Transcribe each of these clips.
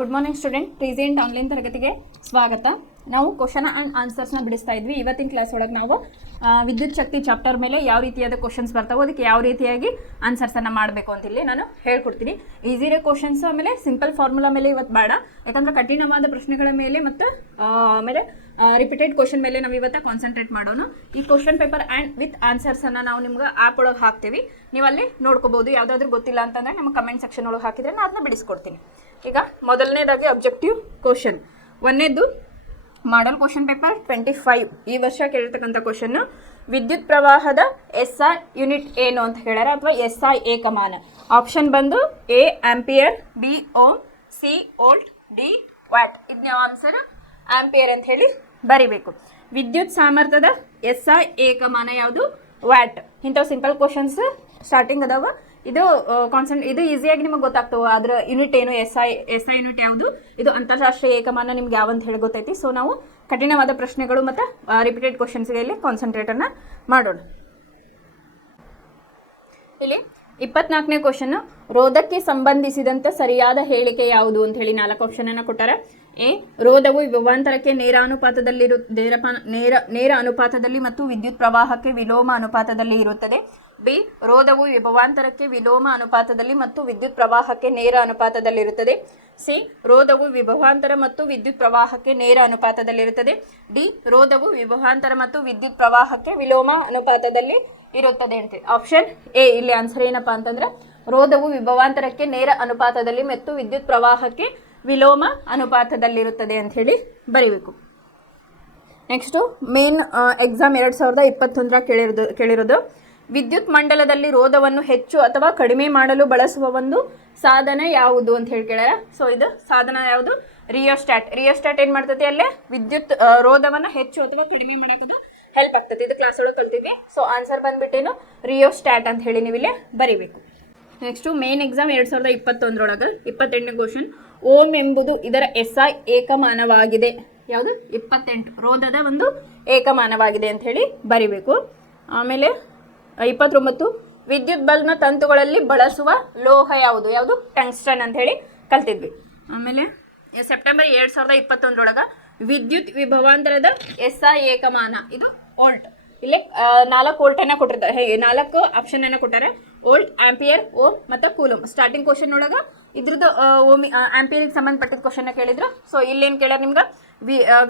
Good morning student, present online ತರಗತಿಗೆ ಸ್ವಾಗತ. ನಾವು ಕ್ವಶನ್ ಆ್ಯಂಡ್ ಆನ್ಸರ್ಸ್ನ ಬಿಡಿಸ್ತಾ ಇದ್ವಿ. ಇವತ್ತಿನ ಕ್ಲಾಸ್ ಒಳಗೆ ನಾವು ವಿದ್ಯುತ್ ಶಕ್ತಿ ಚಾಪ್ಟರ್ ಮೇಲೆ ಯಾವ ರೀತಿಯಾದ ಕ್ವಶನ್ಸ್ ಬರ್ತಾವೋ ಅದಕ್ಕೆ ಯಾವ ರೀತಿಯಾಗಿ ಆನ್ಸರ್ಸನ್ನು ಮಾಡಬೇಕು ಅಂತಿಲ್ಲಿ ನಾನು ಹೇಳ್ಕೊಡ್ತೀನಿ. ಈಸಿರೇ ಕ್ವಶನ್ಸ್, ಆಮೇಲೆ ಸಿಂಪಲ್ ಫಾರ್ಮುಲಾ ಮೇಲೆ ಇವತ್ತು ಬೇಡ, ಯಾಕಂದರೆ ಕಠಿಣವಾದ ಪ್ರಶ್ನೆಗಳ ಮೇಲೆ ಮತ್ತು ಆಮೇಲೆ ರಿಪೀಟೆಡ್ ಕ್ವಶನ್ ಮೇಲೆ ನಾವು ಇವತ್ತು ಕಾನ್ಸಂಟ್ರೇಟ್ ಮಾಡೋಣ. ಈ ಕ್ವಶನ್ ಪೇಪರ್ ಆ್ಯಂಡ್ ವಿತ್ ಆನ್ಸರ್ಸನ್ನು ನಾವು ನಿಮ್ಗೆ ಆ್ಯಪ್ ಒಳಗೆ ಹಾಕ್ತೀವಿ. ನೀವು ಅಲ್ಲಿ ನೋಡ್ಕೋಬೋದು. ಯಾವುದಾದ್ರೂ ಗೊತ್ತಿಲ್ಲ ಅಂತಂದರೆ ನಮ್ಮ ಕಮೆಂಟ್ ಸೆಕ್ಷನ್ ಒಳಗೆ ಹಾಕಿದರೆ ನಾನು ಅದನ್ನ ಬಿಡಿಸ್ಕೊಡ್ತೀನಿ. ಈಗ ಮೊದಲನೇದಾಗಿ ಅಬ್ಜೆಕ್ಟಿವ್ ಕ್ವಶನ್. ಒಂದನೇದು ಮಾಡಲ್ ಕ್ವಶನ್ ಪೇಪರ್ 25 ಈ ವರ್ಷ ಕೇಳಿರ್ತಕ್ಕಂಥ ಕ್ವಶನ್ನು, ವಿದ್ಯುತ್ ಪ್ರವಾಹದ SI ಯೂನಿಟ್ ಏನು ಅಂತ ಹೇಳ್ಯಾರ, ಅಥವಾ SI ಏಕಮಾನ. ಆಪ್ಷನ್ ಬಂದು A ampere, B ohm, C volt, D watt. ಇದನ್ನ ಆನ್ಸರ್ ಆಂಪಿಯರ್ ಅಂತ ಹೇಳಿ ಬರಿಬೇಕು. ವಿದ್ಯುತ್ ಸಾಮರ್ಥ್ಯದ SI ಏಕಮಾನ ಯಾವುದು? ವ್ಯಾಟ್. ಇಂಥವು ಸಿಂಪಲ್ ಕ್ವಶನ್ಸ್ ಸ್ಟಾರ್ಟಿಂಗ್ ಅದಾವ. ಇದು ಇದು ಈಸಿಯಾಗಿ ನಿಮಗೆ ಗೊತ್ತಾಗ್ತವೆ. ಅದರ ಯೂನಿಟ್ ಏನು, SI ಯೂನಿಟ್ ಯಾವುದು, ಇದು ಅಂತಾರಾಷ್ಟ್ರೀಯ ಏಕಮಾನ ನಿಮ್ಗೆ ಯಾವಂತ ಹೇಳಿ ಗೊತ್ತೈತಿ. ಸೊ ನಾವು ಕಠಿಣವಾದ ಪ್ರಶ್ನೆಗಳು ಮತ್ತು ರಿಪೀಟೆಡ್ ಕ್ವಶನ್ಸ್ಗೆ ಇಲ್ಲಿ ಕಾನ್ಸಂಟ್ರೇಟನ್ನು ಮಾಡೋಣ. ಇಲ್ಲಿ 24ನೇ ಕ್ವಶನ್, ರೋಧಕ್ಕೆ ಸಂಬಂಧಿಸಿದಂತೆ ಸರಿಯಾದ ಹೇಳಿಕೆ ಯಾವುದು ಅಂತ ಹೇಳಿ 4 ಆಪ್ಷನನ್ನು ಕೊಟ್ಟಾರೆ. ಎ, ರೋಧವು ವಿಭವಾಂತರಕ್ಕೆ ನೇರ ಅನುಪಾತದಲ್ಲಿ ಮತ್ತು ವಿದ್ಯುತ್ ಪ್ರವಾಹಕ್ಕೆ ವಿಲೋಮ ಅನುಪಾತದಲ್ಲಿ ಇರುತ್ತದೆ. ಬಿ, ರೋಧವು ವಿಭವಾಂತರಕ್ಕೆ ವಿಲೋಮ ಅನುಪಾತದಲ್ಲಿ ಮತ್ತು ವಿದ್ಯುತ್ ಪ್ರವಾಹಕ್ಕೆ ನೇರ ಅನುಪಾತದಲ್ಲಿರುತ್ತದೆ. ಸಿ, ರೋಧವು ವಿಭವಾಂತರ ಮತ್ತು ವಿದ್ಯುತ್ ಪ್ರವಾಹಕ್ಕೆ ನೇರ ಅನುಪಾತದಲ್ಲಿರುತ್ತದೆ. ಡಿ, ರೋಧವು ವಿಭವಾಂತರ ಮತ್ತು ವಿದ್ಯುತ್ ಪ್ರವಾಹಕ್ಕೆ ವಿಲೋಮ ಅನುಪಾತದಲ್ಲಿ ಇರುತ್ತದೆ ಅಂತ. ಆಪ್ಷನ್ ಎ ಇಲ್ಲಿ ಆನ್ಸರ್ ಏನಪ್ಪಾ ಅಂತಂದ್ರೆ ರೋಧವು ವಿಭವಾಂತರಕ್ಕೆ ನೇರ ಅನುಪಾತದಲ್ಲಿ ಮತ್ತು ವಿದ್ಯುತ್ ಪ್ರವಾಹಕ್ಕೆ ವಿಲೋಮ ಅನುಪಾತದಲ್ಲಿರುತ್ತದೆ ಅಂತ ಹೇಳಿ ಬರೀಬೇಕು. ನೆಕ್ಸ್ಟು ಮೇನ್ ಎಕ್ಸಾಮ್ 2021 ಕೇಳಿರೋದು, ವಿದ್ಯುತ್ ಮಂಡಲದಲ್ಲಿ ರೋಧವನ್ನು ಹೆಚ್ಚು ಅಥವಾ ಕಡಿಮೆ ಮಾಡಲು ಬಳಸುವ ಒಂದು ಸಾಧನ ಯಾವುದು ಅಂತ ಹೇಳಿ ಕೇಳ್ಯಾರ. ಸೊ ಇದು ಸಾಧನ ಯಾವುದು? ರಿಯೋಸ್ಟ್ಯಾಟ್. ರಿಯೋಸ್ಟ್ಯಾಟ್ ಏನು ಮಾಡ್ತೈತಿ, ಅಲ್ಲೇ ವಿದ್ಯುತ್ ರೋಧವನ್ನು ಹೆಚ್ಚು ಅಥವಾ ಕಡಿಮೆ ಮಾಡೋದು ಹೆಲ್ಪ್ ಆಗ್ತದೆ. ಇದು ಕ್ಲಾಸ್ ಒಳಗೆ ಕಲ್ತಿದ್ವಿ. ಸೊ ಆನ್ಸರ್ ಬಂದ್ಬಿಟ್ಟೇನು, ರಿಯೋಸ್ಟ್ಯಾಟ್ ಅಂತ ಹೇಳಿ ನೀವು ಇಲ್ಲೇ ಬರೀಬೇಕು. ನೆಕ್ಸ್ಟು ಮೇನ್ ಎಕ್ಸಾಮ್ 2021 28ನೇ ಕ್ವಶನ್, ಓಮ್ ಎಂಬುದು ಇದರ SI ಏಕಮಾನವಾಗಿದೆ. ಯಾವುದು? 28 ರೋಧದ ಒಂದು ಏಕಮಾನವಾಗಿದೆ ಅಂತ ಹೇಳಿ ಬರಿಬೇಕು. ಆಮೇಲೆ 29 ವಿದ್ಯುತ್ ಬಲ್ಬ್ನ ತಂತುಗಳಲ್ಲಿ ಬಳಸುವ ಲೋಹ ಯಾವುದು? ಯಾವುದು? ಟಂಗ್ಸ್ಟನ್ ಅಂತ ಹೇಳಿ ಕಲ್ತಿದ್ವಿ. ಆಮೇಲೆ ಸೆಪ್ಟೆಂಬರ್ 2021 ವಿದ್ಯುತ್ ವಿಭವಾಂತರದ SI ಏಕಮಾನ ಇದು ವೋಲ್ಟ್. ಇಲ್ಲಿ 4 ವೋಲ್ಟನ್ನು ಕೊಟ್ಟಿರ್ತಾರೆ, 4 ಆಪ್ಷನ್ ಕೊಟ್ಟಾರೆ. ವೋಲ್ಟ್, ಆಂಪಿಯರ್, ಓಮ್ ಮತ್ತು ಕೂಲಮ್. ಸ್ಟಾರ್ಟಿಂಗ್ ಕ್ವಶನ್ ಒಳಗೆ ಇದ್ರದ್ದು ಓಮ್ ಆಂಪಿಯರ್ಗೆ ಸಂಬಂಧಪಟ್ಟಿದ್ದ ಕ್ವಶನ್ ಕೇಳಿದ್ರು. ಸೊ ಇಲ್ಲೇನು ಕೇಳ್ಯಾರ ನಿಮ್ಗೆ,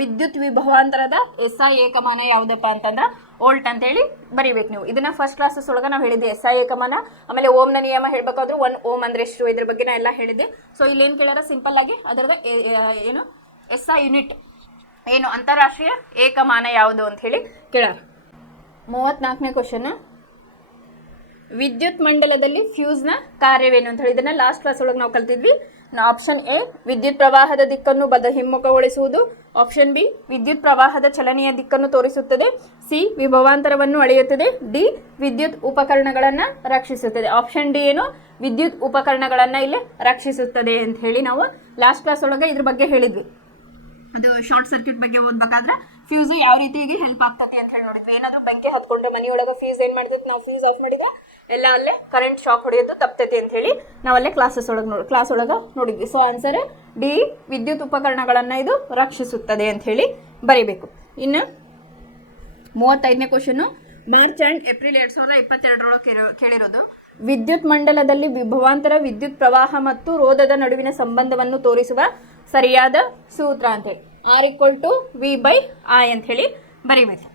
ವಿದ್ಯುತ್ ವಿಭವಾಂತರದ SI ಏಕಮಾನ ಯಾವುದಪ್ಪ ಅಂತಂದ್ರೆ ವೋಲ್ಟ್ ಅಂತೇಳಿ ಬರಿಬೇಕು ನೀವು. ಇದನ್ನ ಫಸ್ಟ್ ಕ್ಲಾಸಸ್ ಒಳಗೆ ನಾವು ಹೇಳಿದ್ದೆ SI ಏಕಮಾನ. ಆಮೇಲೆ ಓಮ್ನ ನಿಯಮ ಹೇಳಬೇಕಾದ್ರೂ 1 ಓಮ್ ಅಂದ್ರೆ ಎಷ್ಟು, ಇದ್ರ ಬಗ್ಗೆ ನಾ ಎಲ್ಲ ಹೇಳಿದ್ದೆ. ಸೊ ಇಲ್ಲೇನು ಕೇಳ್ಯಾರ, ಸಿಂಪಲ್ ಆಗಿ ಅದರದ ಏನು SI ಯೂನಿಟ್ ಏನು, ಅಂತಾರಾಷ್ಟ್ರೀಯ ಏಕಮಾನ ಯಾವುದು ಅಂತ ಹೇಳಿ ಕೇಳ್ಯಾರ. 34ನೇ ಕ್ವಶನ್, ವಿದ್ಯುತ್ ಮಂಡಲದಲ್ಲಿ ಫ್ಯೂಸ್ನ ಕಾರ್ಯವೇನು ಅಂತ ಹೇಳಿ ಇದನ್ನ ಲಾಸ್ಟ್ ಕ್ಲಾಸ್ ಒಳಗೆ ನಾವು ಕಲ್ತಿದ್ವಿ. ಆಪ್ಷನ್ ಎ, ವಿದ್ಯುತ್ ಪ್ರವಾಹದ ದಿಕ್ಕನ್ನು ಹಿಮ್ಮುಖಗೊಳಿಸುವುದು. ಆಪ್ಷನ್ ಬಿ, ವಿದ್ಯುತ್ ಪ್ರವಾಹದ ಚಲನೆಯ ದಿಕ್ಕನ್ನು ತೋರಿಸುತ್ತದೆ. ಸಿ, ವಿಭವಾಂತರವನ್ನು ಅಳೆಯುತ್ತದೆ. ಡಿ, ವಿದ್ಯುತ್ ಉಪಕರಣಗಳನ್ನು ರಕ್ಷಿಸುತ್ತದೆ. ಆಪ್ಷನ್ ಡಿ ಏನು, ವಿದ್ಯುತ್ ಉಪಕರಣಗಳನ್ನು ಇಲ್ಲಿ ರಕ್ಷಿಸುತ್ತದೆ ಅಂತ ಹೇಳಿ ನಾವು ಲಾಸ್ಟ್ ಕ್ಲಾಸ್ ಒಳಗೆ ಇದ್ರ ಬಗ್ಗೆ ಹೇಳಿದ್ವಿ. ಅದು ಶಾರ್ಟ್ ಸರ್ಕ್ಯೂಟ್ ಬಗ್ಗೆ ಓದ್ಬೇಕಾದ್ರೆ ಫ್ಯೂಸ್ ಯಾವ ರೀತಿಯಾಗಿ ಹೆಲ್ಪ್ ಆಗ್ತದೆ ಅಂತ ಹೇಳಿ ನೋಡಿದ್ವಿ. ಏನಾದರೂ ಬೆಂಕಿ ಹತ್ಕೊಂಡ್ರೆ ಮನೆಯೊಳಗೆ ಫ್ಯೂಸ್ ಏನು ಮಾಡ್ತೈತೆ, ನಾವು ಫ್ಯೂಸ್ ಆಫ್ ಮಾಡಿದ್ರೆ ಎಲ್ಲ ಅಲ್ಲೇ ಕರೆಂಟ್ ಶಾಕ್ ಹೊಡೆಯೋದು ತಪ್ತೈತಿ ಅಂತ ಹೇಳಿ ನಾವಲ್ಲೇ ಕ್ಲಾಸ್ ಒಳಗೆ ನೋಡಿದ್ವಿ. ಸೊ ಆನ್ಸರ್ ಡಿ, ವಿದ್ಯುತ್ ಉಪಕರಣಗಳನ್ನು ಇದು ರಕ್ಷಿಸುತ್ತದೆ ಅಂತ ಹೇಳಿ ಬರೀಬೇಕು. ಇನ್ನು 35ನೇ ಕ್ವಶನು, ಮಾರ್ಚ್ ಆ್ಯಂಡ್ ಏಪ್ರಿಲ್ 2022 ಕೇಳಿರೋದು, ವಿದ್ಯುತ್ ಮಂಡಲದಲ್ಲಿ ವಿಭವಾಂತರ, ವಿದ್ಯುತ್ ಪ್ರವಾಹ ಮತ್ತು ರೋಧದ ನಡುವಿನ ಸಂಬಂಧವನ್ನು ತೋರಿಸುವ ಸರಿಯಾದ ಸೂತ್ರ ಅಂತೇಳಿ R = V/I ಅಂತ ಹೇಳಿ ಬರೀಬೇಕು.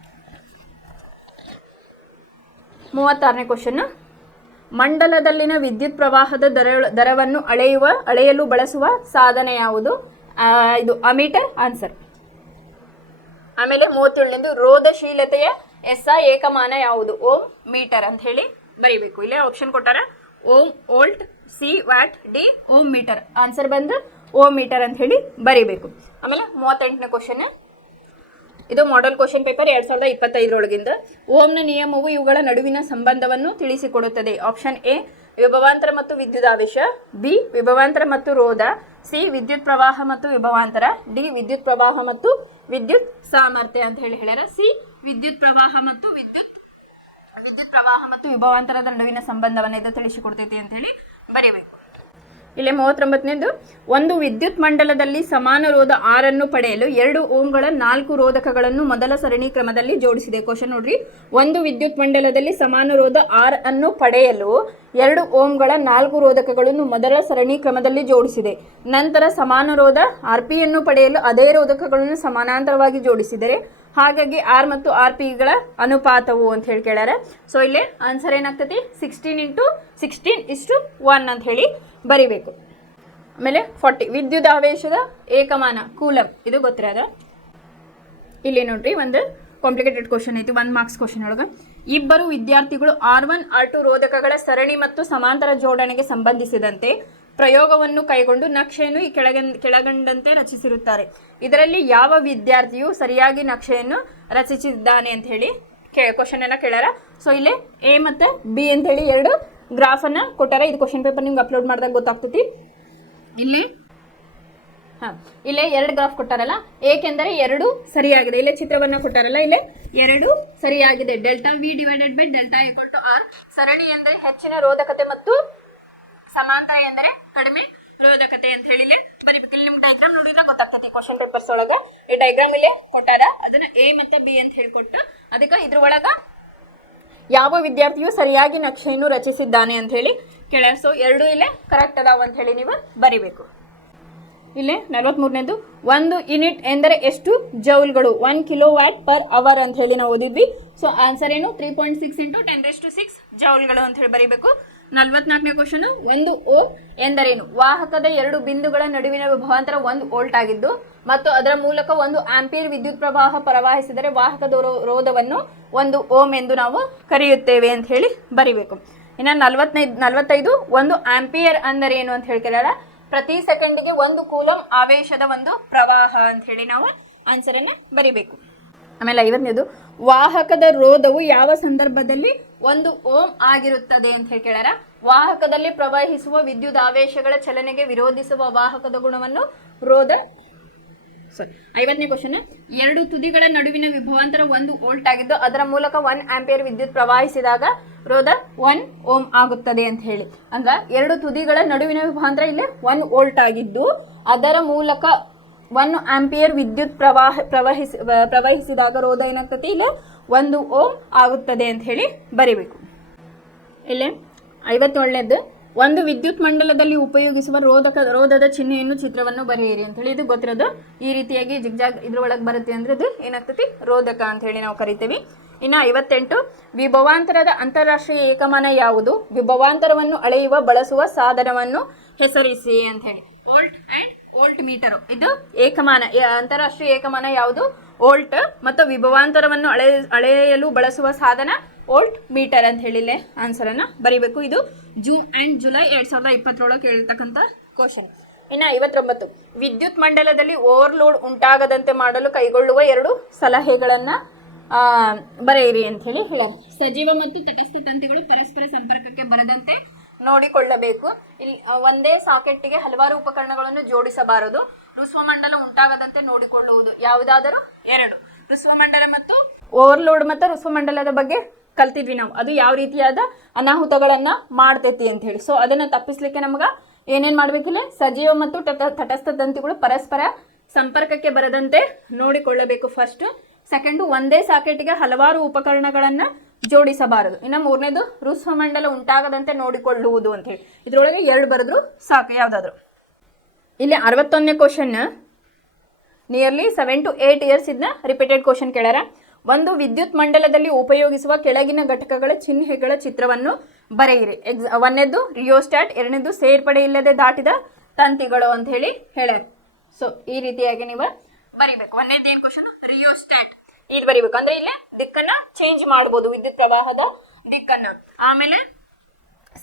36ನೇ ಕ್ವಶನ್, ಮಂಡಲದಲ್ಲಿನ ವಿದ್ಯುತ್ ಪ್ರವಾಹದ ದರವನ್ನು ಅಳೆಯಲು ಬಳಸುವ ಸಾಧನ ಯಾವುದು? ಇದು ಅಮೀಟರ್ ಆನ್ಸರ್. ಆಮೇಲೆ 37ನೇದು, ರೋಧಶೀಲತೆಯ SI ಏಕಮಾನ ಯಾವುದು? ಓಮ್ ಮೀಟರ್ ಅಂತ ಹೇಳಿ ಬರೀಬೇಕು. ಇಲ್ಲೇ ಆಪ್ಷನ್ ಕೊಟ್ಟಾರ, ohm, volt, C watt, D ohm metre. Answer ಬಂದು ಓಮ್ ಮೀಟರ್ ಅಂತ ಹೇಳಿ ಬರೀಬೇಕು. ಆಮೇಲೆ 38ನೇ ಕ್ವಶನ್, ಇದು ಮಾಡೆಲ್ ಕ್ವಶನ್ ಪೇಪರ್ 2025 ಓಮ್ನ ನಿಯಮವು ಇವುಗಳ ನಡುವಿನ ಸಂಬಂಧವನ್ನು ತಿಳಿಸಿಕೊಡುತ್ತದೆ. ಆಪ್ಷನ್ ಎ, ವಿಭವಾಂತರ ಮತ್ತು ವಿದ್ಯುದಾವೇಶ. ಬಿ, ವಿಭವಾಂತರ ಮತ್ತು ರೋಧ. ಸಿ, ವಿದ್ಯುತ್ ಪ್ರವಾಹ ಮತ್ತು ವಿಭವಾಂತರ. ಡಿ, ವಿದ್ಯುತ್ ಪ್ರವಾಹ ಮತ್ತು ವಿದ್ಯುತ್ ಸಾಮರ್ಥ್ಯ ಅಂತ ಹೇಳಿ ಹೇಳ್ಯಾರ. ಸಿ, ವಿದ್ಯುತ್ ಪ್ರವಾಹ ಮತ್ತು ವಿಭವಾಂತರದ ನಡುವಿನ ಸಂಬಂಧವನ್ನು ಇದು ತಿಳಿಸಿಕೊಡ್ತೈತಿ ಅಂತ ಹೇಳಿ ಬರೀಬೇಕು. ಇಲ್ಲಿ 39ನೇದು, ಒಂದು ವಿದ್ಯುತ್ ಮಂಡಲದಲ್ಲಿ ಸಮಾನ ರೋಧ R ಅನ್ನು ಪಡೆಯಲು 2 ಓಮ್ಗಳ 4 ರೋಧಕಗಳನ್ನು ಮೊದಲ ಸರಣಿ ಕ್ರಮದಲ್ಲಿ ಜೋಡಿಸಿದೆ. ಕ್ವಶನ್ ನೋಡ್ರಿ, ಒಂದು ವಿದ್ಯುತ್ ಮಂಡಲದಲ್ಲಿ ಸಮಾನ ರೋಧ R ಅನ್ನು ಪಡೆಯಲು 2 ಓಮ್ಗಳ 4 ರೋಧಕಗಳನ್ನು ಮೊದಲ ಸರಣಿ ಕ್ರಮದಲ್ಲಿ ಜೋಡಿಸಿದೆ. ನಂತರ ಸಮಾನ ರೋಧ RP ಅನ್ನು ಪಡೆಯಲು ಅದೇ ರೋಧಕಗಳನ್ನು ಸಮಾನಾಂತರವಾಗಿ ಜೋಡಿಸಿದರೆ ಹಾಗಾಗಿ R ಮತ್ತು RPಗಳ ಅನುಪಾತವು ಅಂತ ಹೇಳಿ ಕೇಳ್ಯಾರ. ಸೊ ಇಲ್ಲಿ ಆನ್ಸರ್ ಏನಾಗ್ತೈತಿ 16:16:1 ಅಂತ ಹೇಳಿ ಬರಿಬೇಕು. ಆಮೇಲೆ 40 ವಿದ್ಯುದಾವೇಶದ ಏಕಮಾನ ಕೂಲಂ, ಇದು ಗೊತ್ತಿರೋದ. ಇಲ್ಲಿ ನೋಡ್ರಿ ಒಂದು ಕಾಂಪ್ಲಿಕೇಟೆಡ್ ಕ್ವಶನ್ ಐತಿ 1 ಮಾರ್ಕ್ಸ್ ಕ್ವಶನ್ ಒಳಗೆ. ಇಬ್ಬರು ವಿದ್ಯಾರ್ಥಿಗಳು R1 R2 ರೋಧಕಗಳ ಸರಣಿ ಮತ್ತು ಸಮಾಂತರ ಜೋಡಣೆಗೆ ಸಂಬಂಧಿಸಿದಂತೆ ಪ್ರಯೋಗವನ್ನು ಕೈಗೊಂಡು ನಕ್ಷೆಯನ್ನು ಈ ಕೆಳಗಂಡಂತೆ ರಚಿಸಿರುತ್ತಾರೆ. ಇದರಲ್ಲಿ ಯಾವ ವಿದ್ಯಾರ್ಥಿಯು ಸರಿಯಾಗಿ ನಕ್ಷೆಯನ್ನು ರಚಿಸಿದ್ದಾನೆ ಅಂತ ಹೇಳಿ ಕ್ವಶನ್ ಅನ್ನ ಕೇಳ್ಯಾರ. ಸೊ ಇಲ್ಲಿ A ಮತ್ತು B ಅಂತ ಹೇಳಿ 2 ಗ್ರಾಫ್ ಅನ್ನ ಕೊಟ್ಟಾರ. ಇದು ಕ್ವಶನ್ ಪೇಪರ್ ನಿಮ್ಗೆ ಅಪ್ಲೋಡ್ ಮಾಡಿದಾಗ ಗೊತ್ತಾಗ್ತೈತಿ. ಇಲ್ಲೇ 2 ಗ್ರಾಫ್ ಕೊಟ್ಟಾರಲ್ಲ, ಏಕೆಂದರೆ 2 ಸರಿಯಾಗಿದೆ. ಇಲ್ಲೇ ಚಿತ್ರವನ್ನ ಕೊಟ್ಟಾರಲ್ಲ, ಇಲ್ಲೇ 2 ಸರಿಯಾಗಿದೆ. Delta V divided by delta equal to R. ಸರಣಿ ಎಂದರೆ ಹೆಚ್ಚಿನ ರೋಧಕತೆ ಮತ್ತು ಸಮಾಂತರ ಎಂದರೆ ಕಡಿಮೆ ರೋಧಕತೆ ಅಂತ ಹೇಳಿ ಬರಿಬೇಕು. ಇಲ್ಲಿ ನಿಮ್ಗೆ ಡೈಗ್ರಾಮ್ ನೋಡಿದ್ರೆ ಗೊತ್ತಾಗ್ತೈತಿ. ಕ್ವಶನ್ ಪೇಪರ್ಸ್ ಒಳಗ ಈ ಡೈಗ್ರಾಮ್ ಇಲ್ಲಿ ಕೊಟ್ಟಾರ, ಅದನ್ನ A ಮತ್ತು B ಅಂತ ಹೇಳ್ಕೊಟ್ಟು ಅದಕ್ಕೆ ಇದ್ರ ಒಳಗ ಯಾವ ವಿದ್ಯಾರ್ಥಿಯು ಸರಿಯಾಗಿ ನಕ್ಷೆಯನ್ನು ರಚಿಸಿದ್ದಾನೆ ಅಂತ ಹೇಳಿ ಕೇಳ್ಯಾರ. ಸೊ 2 ಇಲ್ಲೇ ಕರೆಕ್ಟ್ ಅದಾವ ಅಂತ ಹೇಳಿ ನೀವು ಬರಿಬೇಕು. ಇಲ್ಲೇ 43ನೇದು, ಒಂದು ಯೂನಿಟ್ ಎಂದರೆ ಎಷ್ಟು ಜೌಲ್ಗಳು? 1 ಕಿಲೋವ್ಯಾಟ್ ಪರ್ ಅವರ್ ಅಂತ ಹೇಳಿ ನಾವು ಓದಿದ್ವಿ. ಸೊ ಆನ್ಸರ್ ಏನು 3.6 × 10⁶ ಜೌಲ್ಗಳು ಅಂತ ಹೇಳಿ ಬರಿಬೇಕು. 44ನೇ ಕ್ವಶನ್, ಒಂದು ಓಮ್ ಎಂದರೇನು? ವಾಹಕದ 2 ಬಿಂದುಗಳ ನಡುವಿನ ವಿಭವಾಂತರ 1 ವೋಲ್ಟ್ ಆಗಿದ್ದು ಮತ್ತು ಅದರ ಮೂಲಕ 1 ಆಂಪಿಯರ್ ವಿದ್ಯುತ್ ಪ್ರವಾಹ ಪ್ರವಹಿಸಿದರೆ ವಾಹಕದ ರೋಧವನ್ನು 1 ಓಮ್ ಎಂದು ನಾವು ಕರೆಯುತ್ತೇವೆ ಅಂತ ಹೇಳಿ ಬರಿಬೇಕು. ಇನ್ನು 45 1 ಆಂಪಿಯರ್ ಅಂದರೆ ಏನು ಅಂತ ಹೇಳ್ಕೊಳ್ಳೋಣ. ಪ್ರತಿ ಸೆಕೆಂಡಿಗೆ 1 ಕೂಲಂ ಆವೇಶದ ಒಂದು ಪ್ರವಾಹ ಅಂತ ಹೇಳಿ ನಾವು ಆನ್ಸರ್ ಅನ್ನ ಬರಿಬೇಕು. ಆಮೇಲೆ 50ನೇದು, ವಾಹಕದ ರೋಧವು ಯಾವ ಸಂದರ್ಭದಲ್ಲಿ 1 ಓಮ್ ಆಗಿರುತ್ತದೆ ಅಂತ ಹೇಳಿ ಕೇಳ್ಯಾರ. ವಾಹಕದಲ್ಲಿ ಪ್ರವಹಿಸುವ ವಿದ್ಯುತ್ ಆವೇಶಗಳ ಚಲನೆಗೆ ವಿರೋಧಿಸುವ ವಾಹಕದ ಗುಣವನ್ನು ರೋಧ. 50ನೇ ಕ್ವಶನ್, 2 ತುದಿಗಳ ನಡುವಿನ ವಿಭವಾಂತರ 1 ವೋಲ್ಟ್ ಆಗಿದ್ದು ಅದರ ಮೂಲಕ 1 ಆಂಪಿಯರ್ ವಿದ್ಯುತ್ ಪ್ರವಹಿಸಿದಾಗ ರೋಧ 1 ಓಮ್ ಆಗುತ್ತದೆ ಅಂತ ಹೇಳಿ. ಹಂಗ 2 ತುದಿಗಳ ನಡುವಿನ ವಿಭವಾಂತರ ಇಲ್ಲಿ 1 ವೋಲ್ಟ್ ಆಗಿದ್ದು ಅದರ ಮೂಲಕ 1 ಆಂಪಿಯರ್ ವಿದ್ಯುತ್ ಪ್ರವಹಿಸಿದಾಗ ರೋಧ ಏನಾಗ್ತದೆ? ಇಲ್ಲಿ 1 ಓಮ್ ಆಗುತ್ತದೆ ಅಂತ ಹೇಳಿ ಬರಿಬೇಕು. ಇಲ್ಲಿ 57ನೇದು, ಒಂದು ವಿದ್ಯುತ್ ಮಂಡಲದಲ್ಲಿ ಉಪಯೋಗಿಸುವ ರೋಧದ ಚಿಹ್ನೆಯನ್ನು ಚಿತ್ರವನ್ನು ಬರೆಯಿರಿ ಅಂತ ಹೇಳಿ. ಇದು ಗೊತ್ತಿರೋದು ಈ ರೀತಿಯಾಗಿ ಜಿಗ್ಜಾಗ್ ಇದ್ರೊಳಗೆ ಬರುತ್ತೆ ಅಂದ್ರೆ ಅದು ಏನಾಗ್ತದೆ? ರೋಧಕ ಅಂತ ಹೇಳಿ ನಾವು ಕರಿತೀವಿ. ಇನ್ನು 58, ವಿಭವಾಂತರದ ಅಂತಾರಾಷ್ಟ್ರೀಯ ಏಕಮಾನ ಯಾವುದು? ವಿಭವಾಂತರವನ್ನು ಅಳೆಯುವ ಬಳಸುವ ಸಾಧನವನ್ನು ಹೆಸರಿಸಿ ಅಂತ ಹೇಳಿ. ವೋಲ್ಟ್ ಅಂಡ್ ವೋಲ್ಟ್ ಮೀಟರ್, ಇದು ಏಕಮಾನ. ಅಂತಾರಾಷ್ಟ್ರೀಯ ಏಕಮಾನ ಯಾವುದು? ವೋಲ್ಟ್. ಮತ್ತು ವಿಭವಾಂತರವನ್ನು ಅಳೆಯಲು ಬಳಸುವ ಸಾಧನ ವೋಲ್ಟ್ ಮೀಟರ್ ಅಂತ ಹೇಳಿಲ್ಲೇ ಆನ್ಸರ್ ಅನ್ನ ಬರಿಬೇಕು. ಇದು ಜೂನ್ ಅಂಡ್ ಜುಲೈ 2020 ಕೇಳಿರ್ತಕ್ಕಂಥ ಕ್ವಶನ್. ಇನ್ನು 59, ವಿದ್ಯುತ್ ಮಂಡಲದಲ್ಲಿ ಓವರ್ಲೋಡ್ ಉಂಟಾಗದಂತೆ ಮಾಡಲು ಕೈಗೊಳ್ಳುವ 2 ಸಲಹೆಗಳನ್ನ ಬರೆಯಿರಿ ಅಂತ ಹೇಳಿ ಹೇಳ. ಸಜೀವ ಮತ್ತು ತಟಸ್ಥ ತಂತಿಗಳು ಪರಸ್ಪರ ಸಂಪರ್ಕಕ್ಕೆ ಬರದಂತೆ ನೋಡಿಕೊಳ್ಳಬೇಕು. ಇಲ್ಲಿ ಒಂದೇ ಸಾಕೆಟ್ಗೆ ಹಲವಾರು ಉಪಕರಣಗಳನ್ನು ಜೋಡಿಸಬಾರದು. ಋಸ್ವಮಂಡಲ ಉಂಟಾಗದಂತೆ ನೋಡಿಕೊಳ್ಳುವುದು. ಯಾವುದಾದರೂ 2 ಋಸ್ವಮಂಡಲ ಮತ್ತು ಓವರ್ಲೋಡ್ ಮತ್ತು ಋಸ್ವಮಂಡಲದ ಬಗ್ಗೆ ಕಲ್ತಿದ್ವಿ ನಾವು. ಅದು ಯಾವ ರೀತಿಯಾದ ಅನಾಹುತಗಳನ್ನ ಮಾಡ್ತೈತಿ ಅಂತ ಹೇಳಿ. ಸೊ ಅದನ್ನ ತಪ್ಪಿಸ್ಲಿಕ್ಕೆ ನಮ್ಗೆ ಏನೇನ್ ಮಾಡ್ಬೇಕಿಲ್ಲ? ಸಜೀವ ಮತ್ತು ತಟಸ್ಥ ತಂತಿಗಳು ಪರಸ್ಪರ ಸಂಪರ್ಕಕ್ಕೆ ಬರದಂತೆ ನೋಡಿಕೊಳ್ಳಬೇಕು ಫಸ್ಟ್. ಸೆಕೆಂಡು, ಒಂದೇ ಸಾಕೆಟ್ಗೆ ಹಲವಾರು ಉಪಕರಣಗಳನ್ನ ಜೋಡಿಸಬಾರದು. ಇನ್ನು 3ನೇದು, ಋಸ್ವಮಂಡಲ ಉಂಟಾಗದಂತೆ ನೋಡಿಕೊಳ್ಳುವುದು ಅಂತ ಹೇಳಿ. ಇದ್ರೊಳಗೆ 2 ಬರೆದ್ರು ಸಾಕು ಯಾವ್ದಾದ್ರು. ಇಲ್ಲಿ 61ನೇ ಕ್ವಶನ್, ನಿಯರ್ಲಿ 7 to 8 ಇಯರ್ಸ್ ಇದನ್ನ ರಿಪೀಟೆಡ್ ಕ್ವಶನ್ ಕೇಳ್ಯಾರ. ಒಂದು ವಿದ್ಯುತ್ ಮಂಡಲದಲ್ಲಿ ಉಪಯೋಗಿಸುವ ಕೆಳಗಿನ ಘಟಕಗಳ ಚಿಹ್ನೆಗಳ ಚಿತ್ರವನ್ನು ಬರೆಯಿರಿ. 1ನೇದು ರಿಯೋಸ್ಟಾಟ್, 2ನೇದು ಸೇರ್ಪಡೆ ಇಲ್ಲದೆ ದಾಟಿದ ತಂತಿಗಳು ಅಂತ ಹೇಳಿ ಹೇಳ್ಯಾರ. ಸೊ ಈ ರೀತಿಯಾಗಿ ನೀವು ಬರಿಬೇಕು. 1ನೇದು ಏನ್ ಕ್ವಶನ್? ರಿಯೋಸ್ಟಾಟ್ ಇದು ಬರಿಬೇಕು. ಅಂದ್ರೆ ಇಲ್ಲಿ ದಿಕ್ಕನ್ನ ಚೇಂಜ್ ಮಾಡಬಹುದು, ವಿದ್ಯುತ್ ಪ್ರವಾಹದ ದಿಕ್ಕನ್ನ. ಆಮೇಲೆ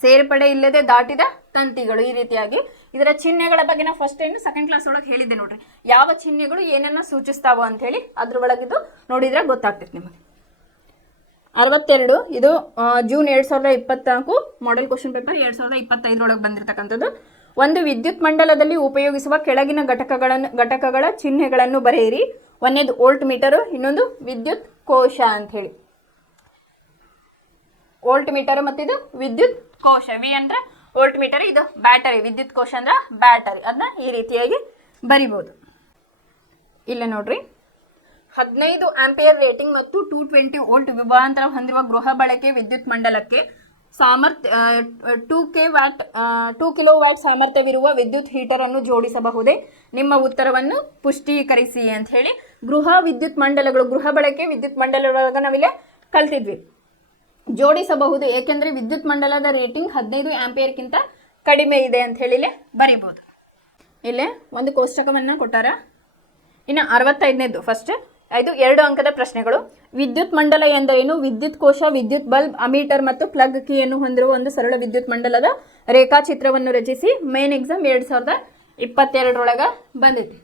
ಸೇರ್ಪಡೆ ಇಲ್ಲದೆ ದಾಟಿದ ತಂತಿಗಳು, ಈ ರೀತಿಯಾಗಿ ಇದರ ಚಿಹ್ನೆಗಳ ಬಗ್ಗೆ ನಾವು ಫಸ್ಟ್ ಏನು ಸೆಕೆಂಡ್ ಕ್ಲಾಸ್ ಒಳಗೆ ಹೇಳಿದ್ದೆ ನೋಡ್ರಿ. ಯಾವ ಚಿಹ್ನೆಗಳು ಏನನ್ನ ಸೂಚಿಸ್ತಾವ ಅಂತ ಹೇಳಿ ಅದ್ರ ಒಳಗಿದ್ದು ನೋಡಿದ್ರೆ ಗೊತ್ತಾಗ್ತೈತಿ ನಿಮಗೆ. 62, ಇದು ಜೂನ್ 2024 ಮಾಡೆಲ್ ಕ್ವಶನ್ ಪೇಪರ್ 2025 ಬಂದಿರತಕ್ಕಂಥದ್ದು. ಒಂದು ವಿದ್ಯುತ್ ಮಂಡಲದಲ್ಲಿ ಉಪಯೋಗಿಸುವ ಕೆಳಗಿನ ಘಟಕಗಳ ಚಿಹ್ನೆಗಳನ್ನು ಬರೆಯಿರಿ. 1ನೇದು ವೋಲ್ಟ್ ಮೀಟರ್, ಇನ್ನೊಂದು ವಿದ್ಯುತ್ ಕೋಶ ಅಂತ ಹೇಳಿ. ವೋಲ್ಟ್ ಮೀಟರ್ ಮತ್ತು ಇದು ವಿದ್ಯುತ್ ಕೋಶ. ವಿ ಅಂದ್ರೆ ವೋಲ್ಟ್ ಮೀಟರ್, ಇದು ಬ್ಯಾಟರಿ, ವಿದ್ಯುತ್ ಕೋಶ ಅಂದ್ರೆ ಬ್ಯಾಟರಿ. ಅದನ್ನ ಈ ರೀತಿಯಾಗಿ ಬರಿಬೋದು. ಇಲ್ಲ ನೋಡ್ರಿ, 15 ಆಂಪಿಯರ್ ರೇಟಿಂಗ್ ಮತ್ತು 220 ವೋಲ್ಟ್ ವಿಭವಾಂತರ ಹೊಂದಿರುವ ಗೃಹ ಬಳಕೆ ವಿದ್ಯುತ್ ಮಂಡಲಕ್ಕೆ 2 ಕಿಲೋ ವ್ಯಾಟ್ ಸಾಮರ್ಥ್ಯವಿರುವ ವಿದ್ಯುತ್ ಹೀಟರ್ ಅನ್ನು ಜೋಡಿಸಬಹುದೇ? ನಿಮ್ಮ ಉತ್ತರವನ್ನು ಪುಷ್ಟೀಕರಿಸಿ ಅಂತ ಹೇಳಿ ಗೃಹ ವಿದ್ಯುತ್ ಮಂಡಲಗಳು, ಗೃಹ ಬಳಕೆ ವಿದ್ಯುತ್ ಮಂಡಲದೊಳಗ ನಾವಿಲ್ಲಿ ಕಲ್ತಿದ್ವಿ. ಜೋಡಿಸಬಹುದು, ಏಕೆಂದ್ರೆ ವಿದ್ಯುತ್ ಮಂಡಲದ ರೇಟಿಂಗ್ 15 ಆಂಪಿಯರ್ಗಿಂತ ಕಡಿಮೆ ಇದೆ ಅಂತ ಹೇಳಿ ಬರಿಬಹುದು. ಇಲ್ಲೇ ಒಂದು ಕೋಷ್ಟಕವನ್ನ ಕೊಟ್ಟಾರ. ಇನ್ನು 65ನೇದು ಫಸ್ಟ್, ಇದು 2 ಅಂಕದ ಪ್ರಶ್ನೆಗಳು. ವಿದ್ಯುತ್ ಮಂಡಲ ಎಂದರೇನು? ವಿದ್ಯುತ್ ಕೋಶ, ವಿದ್ಯುತ್ ಬಲ್ಬ್, ಅಮೀಟರ್ ಮತ್ತು ಪ್ಲಗ್ ಕೀಯನ್ನು ಹೊಂದಿರುವ ಒಂದು ಸರಳ ವಿದ್ಯುತ್ ಮಂಡಲದ ರೇಖಾಚಿತ್ರವನ್ನು ರಚಿಸಿ. ಮೇನ್ ಎಕ್ಸಾಮ್ 2022 ಬಂದಿದೆ.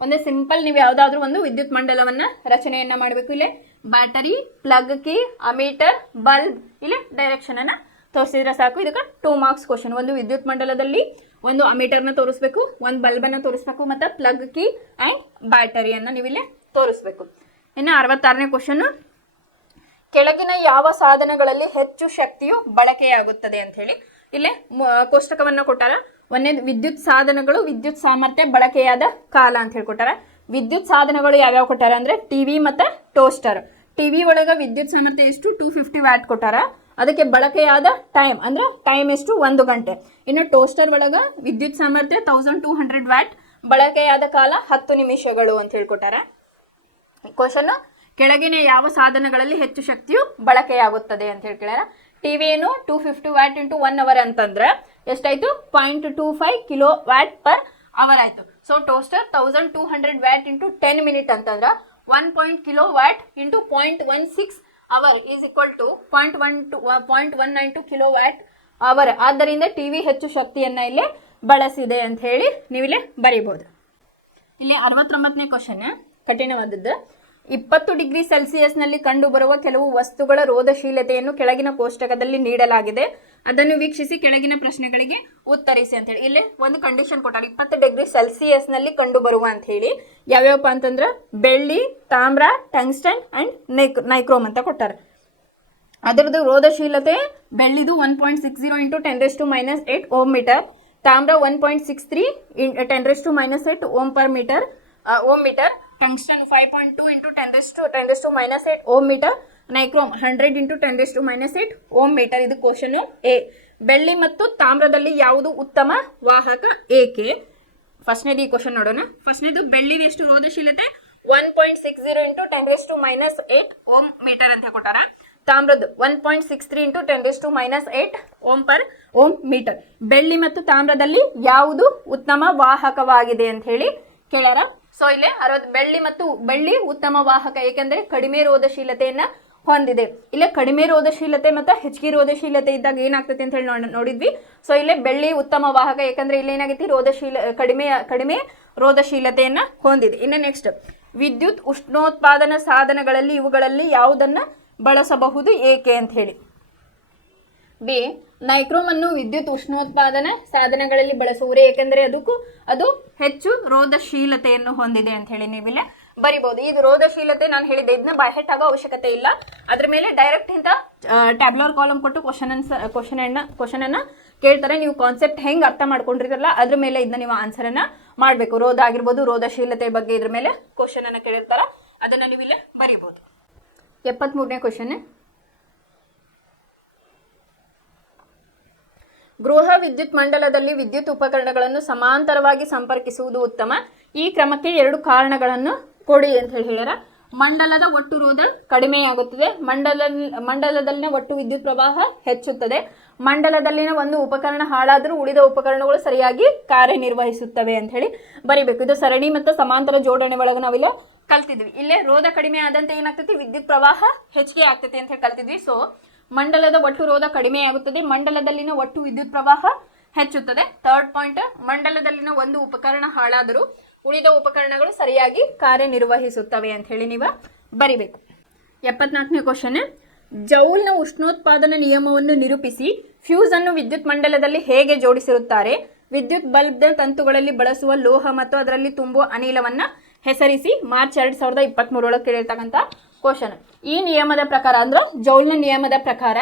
ಒಂದು ಸಿಂಪಲ್, ನೀವು ಯಾವುದಾದ್ರೂ ಒಂದು ವಿದ್ಯುತ್ ಮಂಡಲವನ್ನ ರಚನೆಯನ್ನ ಮಾಡಬೇಕು. ಇಲ್ಲೇ battery, plug key, ammeter, bulb, ಇಲ್ಲೇ ಡೈರೆಕ್ಷನ್ ಅನ್ನ ತೋರಿಸಿದ್ರೆ ಸಾಕು. ಇದಕ್ಕೆ 2 ಮಾರ್ಕ್ಸ್ ಕ್ವಶನ್. ಒಂದು ವಿದ್ಯುತ್ ಮಂಡಲದಲ್ಲಿ ಒಂದು ಅಮೀಟರ್ನ ತೋರಿಸ್ಬೇಕು, ಒಂದು ಬಲ್ಬನ್ನು ತೋರಿಸ್ಬೇಕು, ಮತ್ತು ಪ್ಲಗ್ ಕೀ ಆ್ಯಂಡ್ ಬ್ಯಾಟರಿಯನ್ನು ನೀವು ಇಲ್ಲಿ ತೋರಿಸ್ಬೇಕು. ಇನ್ನು 66ನೇ ಕ್ವಶನ್, ಕೆಳಗಿನ ಯಾವ ಸಾಧನಗಳಲ್ಲಿ ಹೆಚ್ಚು ಶಕ್ತಿಯು ಬಳಕೆಯಾಗುತ್ತದೆ ಅಂತ ಹೇಳಿ ಇಲ್ಲೇ ಕೋಷ್ಟಕವನ್ನು ಕೊಟ್ಟಾರ. ಒಂದೇದು ವಿದ್ಯುತ್ ಸಾಧನಗಳು, ವಿದ್ಯುತ್ ಸಾಮರ್ಥ್ಯ, ಬಳಕೆಯಾದ ಕಾಲ ಅಂತ ಹೇಳ್ಕೊಟ್ಟಾರ. ವಿದ್ಯುತ್ ಸಾಧನಗಳು ಯಾವ್ಯಾವ ಕೊಟ್ಟಾರ ಅಂದ್ರೆ ಟಿವಿ ಮತ್ತು ಟೋಸ್ಟರ್. ಟಿವಿ ಒಳಗೆ ವಿದ್ಯುತ್ ಸಾಮರ್ಥ್ಯ ಎಷ್ಟು? 250 ವ್ಯಾಟ್ ಕೊಟ್ಟಾರ. ಅದಕ್ಕೆ ಬಳಕೆಯಾದ ಟೈಮ್ ಅಂದ್ರೆ ಟೈಮ್ ಎಷ್ಟು? 1 ಗಂಟೆ. ಇನ್ನು ಟೋಸ್ಟರ್ ಒಳಗೆ ವಿದ್ಯುತ್ ಸಾಮರ್ಥ್ಯ 1200 ವ್ಯಾಟ್, ಬಳಕೆಯಾದ ಕಾಲ 10 ನಿಮಿಷಗಳು ಅಂತ ಹೇಳ್ಕೊಟ್ಟಾರ. ಕ್ವಶನ್, ಕೆಳಗಿನ ಯಾವ ಸಾಧನಗಳಲ್ಲಿ ಹೆಚ್ಚು ಶಕ್ತಿಯು ಬಳಕೆಯಾಗುತ್ತದೆ ಅಂತ ಹೇಳ್ಕೊಳ್ಳಾರ. ಟಿವಿ ಏನು 250 ವ್ಯಾಟ್ ಇಂಟು 1 ಅವರ್ ಅಂತಂದ್ರೆ ಎಷ್ಟಾಯ್ತು? 0.25 ಕಿಲೋ ವ್ಯಾಟ್ ಪರ್ ಅವರ್ ಆಯ್ತು. So toaster 1200 watt into 10 minute ಅಂತಂದ್ರೆ 1 kilowatt into 0.16 hour is equal to 0.192 kilowatt hour. ಆದ್ದರಿಂದ ಟಿವಿ ಹೆಚ್ಚು ಶಕ್ತಿಯನ್ನ ಇಲ್ಲಿ ಬಳಸಿದೆ ಅಂತ ಹೇಳಿ ನೀವಿಲ್ಲಿ ಬರೀಬಹುದು. ಇಲ್ಲಿ 69ನೇ ಕ್ವಶನ್ ಕಠಿಣವಾದದ್ದು. 20 ಡಿಗ್ರಿ ಸೆಲ್ಸಿಯಸ್ನಲ್ಲಿ ಕಂಡುಬರುವ ಕೆಲವು ವಸ್ತುಗಳ ರೋಧಶೀಲತೆಯನ್ನು ಕೆಳಗಿನ ಕೋಷ್ಟಕದಲ್ಲಿ ನೀಡಲಾಗಿದೆ. ಅದನ್ನು ವೀಕ್ಷಿಸಿ ಕೆಳಗಿನ ಪ್ರಶ್ನೆಗಳಿಗೆ ಉತ್ತರಿಸಿ ಅಂತ ಹೇಳಿ ಇಲ್ಲಿ ಒಂದು ಕಂಡೀಷನ್ ಕೊಟ್ಟಾರೆ. 20 ಡಿಗ್ರಿ ಸೆಲ್ಸಿಯಸ್ನಲ್ಲಿ ಕಂಡುಬರುವ ಅಂತ ಹೇಳಿ ಯಾವ್ಯಾವಪ್ಪ ಅಂತಂದ್ರೆ ಬೆಳ್ಳಿ, ತಾಮ್ರ, ಟಂಗ್ಸ್ಟನ್ ಅಂಡ್ ನೈಕ್ರೋಮ್ ಅಂತ ಕೊಟ್ಟಾರೆ. ಅದರದ್ದು ರೋಧಶೀಲತೆ ಬೆಳ್ಳಿದು 1.60 ಇಂಟು 10⁻⁸ ಓಮ್ ಮೀಟರ್, ತಾಮ್ರ 1.63 10⁻⁸ ohm per metre ohm metre, tungsten 5.2 into 10⁻⁸ ohm metre, nichrome 100 into 10⁻⁸ ohm metre. ಇದು ಕ್ವಶನ್ ಎ. ಬೆಳ್ಳಿ ಮತ್ತು ತಾಮ್ರದಲ್ಲಿ ಯಾವುದು ಉತ್ತಮ ವಾಹಕ ಏಕೆ? ಫಸ್ಟ್ನೇದು ಈ ಕ್ವಶನ್ ನೋಡೋಣ. ಫಸ್ಟ್ನೇದು ಬೆಳ್ಳಿದು ಎಷ್ಟು ರೋಧಶೀಲತೆ? 1.60 ಇಂಟು 10⁻⁸ ಓಮ್ ಮೀಟರ್ ಅಂತ ಕೊಟ್ಟಾರ. ತಾಮ್ರದ್ದು 1.63 into 10⁻⁸ ohm per ohm metre. ಬೆಳ್ಳಿ ಮತ್ತು ತಾಮ್ರದಲ್ಲಿ ಯಾವುದು ಉತ್ತಮ ವಾಹಕವಾಗಿದೆ ಅಂತ ಹೇಳಿ ಕೇಳ್ಯಾರ. ಸೊ ಇಲ್ಲಿ ಬೆಳ್ಳಿ ಉತ್ತಮ ವಾಹಕ, ಏಕೆಂದ್ರೆ ಕಡಿಮೆ ರೋಧಶೀಲತೆಯನ್ನ ಹೊಂದಿದೆ. ಇಲ್ಲೇ ಕಡಿಮೆ ರೋಧಶೀಲತೆ ಮತ್ತು ಹೆಚ್ಚಿಗೆ ರೋಧಶೀಲತೆ ಇದ್ದಾಗ ಏನಾಗ್ತದೆ ಅಂತ ಹೇಳಿ ನೋಡಿದ್ವಿ. ಸೊ ಇಲ್ಲೇ ಬೆಳ್ಳಿ ಉತ್ತಮ ವಾಹಕ, ಯಾಕಂದ್ರೆ ಇಲ್ಲಿ ಏನಾಗೈತಿ ಕಡಿಮೆ ರೋಧಶೀಲತೆಯನ್ನ ಹೊಂದಿದೆ. ಇನ್ನು ನೆಕ್ಸ್ಟ್, ವಿದ್ಯುತ್ ಉಷ್ಣೋತ್ಪಾದನಾ ಸಾಧನಗಳಲ್ಲಿ ಇವುಗಳಲ್ಲಿ ಯಾವುದನ್ನ ಬಳಸಬಹುದು ಏಕೆ ಅಂತ ಹೇಳಿ. ಬಿ, ನೈಕ್ರೋಮ್ ಅನ್ನು ವಿದ್ಯುತ್ ಉಷ್ಣೋತ್ಪಾದನಾ ಸಾಧನಗಳಲ್ಲಿ ಬಳಸುವರೆ, ಏಕೆಂದರೆ ಅದು ಹೆಚ್ಚು ರೋಧಶೀಲತೆಯನ್ನು ಹೊಂದಿದೆ ಅಂತ ಹೇಳಿ ನೀವಿಲ್ಲಿ ಬರಿಬಹುದು. ಇದು ರೋಧಶೀಲತೆ ನಾನು ಹೇಳಿದ್ದೆ, ಇದನ್ನ ಬೈಹೆಟ್ ಆಗೋ ಅವಶ್ಯಕತೆ ಇಲ್ಲ. ಅದ್ರ ಮೇಲೆ ಡೈರೆಕ್ಟ್ ಇಂತ ಟ್ಯಾಬ್ಲರ್ ಕಾಲಮ್ ಕೊಟ್ಟು ಕ್ವಶನ್ ಅನ್ನ ಕೇಳ್ತಾರೆ. ನೀವು ಕಾನ್ಸೆಪ್ಟ್ ಹೆಂಗ್ ಅರ್ಥ ಮಾಡ್ಕೊಂಡಿರಲ್ಲ ಅದ್ರ ಮೇಲೆ ಇದನ್ನ ನೀವು ಆನ್ಸರ್ ಅನ್ನ ಮಾಡಬೇಕು. ರೋಧ ಆಗಿರ್ಬೋದು, ರೋಧಶೀಲತೆ ಬಗ್ಗೆ ಇದ್ರ ಮೇಲೆ ಕ್ವಶನ್ ಅನ್ನ ಕೇಳಿರ್ತಾರ, ಅದನ್ನ ನೀವು ಇಲ್ಲಿ ಬರೀಬಹುದು. 73ನೇ ಕ್ವಶನ್, ಗೃಹ ವಿದ್ಯುತ್ ಮಂಡಲದಲ್ಲಿ ವಿದ್ಯುತ್ ಉಪಕರಣಗಳನ್ನು ಸಮಾಂತರವಾಗಿ ಸಂಪರ್ಕಿಸುವುದು ಉತ್ತಮ. ಈ ಕ್ರಮಕ್ಕೆ 2 ಕಾರಣಗಳನ್ನು ಕೊಡಿ ಅಂತ ಹೇಳ್ಯಾರ. ಮಂಡಲದ ಒಟ್ಟು ರೋಧ ಕಡಿಮೆಯಾಗುತ್ತದೆ, ಮಂಡಲದಲ್ಲಿನ ಒಟ್ಟು ವಿದ್ಯುತ್ ಪ್ರವಾಹ ಹೆಚ್ಚುತ್ತದೆ, ಮಂಡಲದಲ್ಲಿನ ಒಂದು ಉಪಕರಣ ಹಾಳಾದರೂ ಉಳಿದ ಉಪಕರಣಗಳು ಸರಿಯಾಗಿ ಕಾರ್ಯನಿರ್ವಹಿಸುತ್ತವೆ ಅಂತ ಹೇಳಿ ಬರಿಬೇಕು. ಇದು ಸರಣಿ ಮತ್ತು ಸಮಾಂತರ ಜೋಡಣೆ ಒಳಗೆ ನಾವಿಲ್ಲ ಕಲ್ತಿದ್ವಿ. ಇಲ್ಲೇ ರೋಧ ಕಡಿಮೆ ಆದಂತೆ ಏನಾಗ್ತೈತಿ? ವಿದ್ಯುತ್ ಪ್ರವಾಹ ಹೆಚ್ಚಿಗೆ ಆಗ್ತೈತಿ ಅಂತ ಹೇಳಿ ಕಲ್ತಿದ್ವಿ. ಸೊ ಮಂಡಲದ ಒಟ್ಟು ರೋಧ ಕಡಿಮೆಯಾಗುತ್ತದೆ, ಮಂಡಲದಲ್ಲಿನ ಒಟ್ಟು ವಿದ್ಯುತ್ ಪ್ರವಾಹ ಹೆಚ್ಚುತ್ತದೆ. 3rd ಪಾಯಿಂಟ್, ಮಂಡಲದಲ್ಲಿನ ಒಂದು ಉಪಕರಣ ಹಾಳಾದರೂ ಉಳಿದ ಉಪಕರಣಗಳು ಸರಿಯಾಗಿ ಕಾರ್ಯನಿರ್ವಹಿಸುತ್ತವೆ ಅಂತ ಹೇಳಿ ನೀವು ಬರಿಬೇಕು. 74ನೇ ಕ್ವಶನ್, ಜೌಲ್ನ ಉಷ್ಣೋತ್ಪಾದನಾ ನಿಯಮವನ್ನು ನಿರೂಪಿಸಿ. ಫ್ಯೂಸ್ ಅನ್ನು ವಿದ್ಯುತ್ ಮಂಡಲದಲ್ಲಿ ಹೇಗೆ ಜೋಡಿಸಿರುತ್ತಾರೆ? ವಿದ್ಯುತ್ ಬಲ್ಬ್ನ ತಂತುಗಳಲ್ಲಿ ಬಳಸುವ ಲೋಹ ಮತ್ತು ಅದರಲ್ಲಿ ತುಂಬುವ ಅನಿಲವನ್ನ ಹೆಸರಿಸಿ. ಮಾರ್ಚ್ 2023 ಕೇಳಿರ್ತಕ್ಕಂಥ ಕ್ವಶನ್. ಈ ನಿಯಮದ ಪ್ರಕಾರ ಅಂದ್ರೆ ಜೌಲ್ನ ನಿಯಮದ ಪ್ರಕಾರ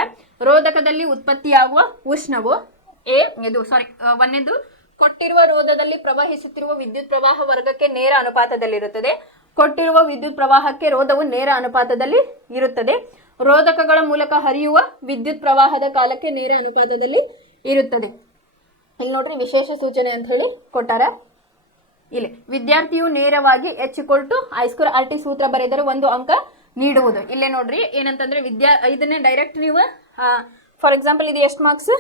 ರೋಧಕದಲ್ಲಿ ಉತ್ಪತ್ತಿಯಾಗುವ ಉಷ್ಣವು ಒಂದನೇದು ಕೊಟ್ಟಿರುವ ರೋಧದಲ್ಲಿ ಪ್ರವಹಿಸುತ್ತಿರುವ ವಿದ್ಯುತ್ ಪ್ರವಾಹ ವರ್ಗಕ್ಕೆ ನೇರ ಅನುಪಾತದಲ್ಲಿರುತ್ತದೆ. ಕೊಟ್ಟಿರುವ ವಿದ್ಯುತ್ ಪ್ರವಾಹಕ್ಕೆ ರೋಧವು ನೇರ ಅನುಪಾತದಲ್ಲಿ ಇರುತ್ತದೆ. ರೋಧಕಗಳ ಮೂಲಕ ಹರಿಯುವ ವಿದ್ಯುತ್ ಪ್ರವಾಹದ ಕಾಲಕ್ಕೆ ನೇರ ಅನುಪಾತದಲ್ಲಿ ಇರುತ್ತದೆ. ಇಲ್ಲಿ ನೋಡ್ರಿ ವಿಶೇಷ ಸೂಚನೆ ಅಂತ ಹೇಳಿ ಕೊಟ್ಟಾರ. ಇಲ್ಲಿ ವಿದ್ಯಾರ್ಥಿಯು ನೇರವಾಗಿ H=I²RT ಸೂತ್ರ ಬರೆದರೆ 1 ಅಂಕ ನೀಡುವುದು. ಇಲ್ಲೇ ನೋಡ್ರಿ ಏನಂತಂದ್ರೆ ಇದನ್ನೇ ಡೈರೆಕ್ಟ್ ನೀವು ಫಾರ್ ಎಕ್ಸಾಂಪಲ್ ಇದು ಎಷ್ಟು ಮಾರ್ಕ್ಸ್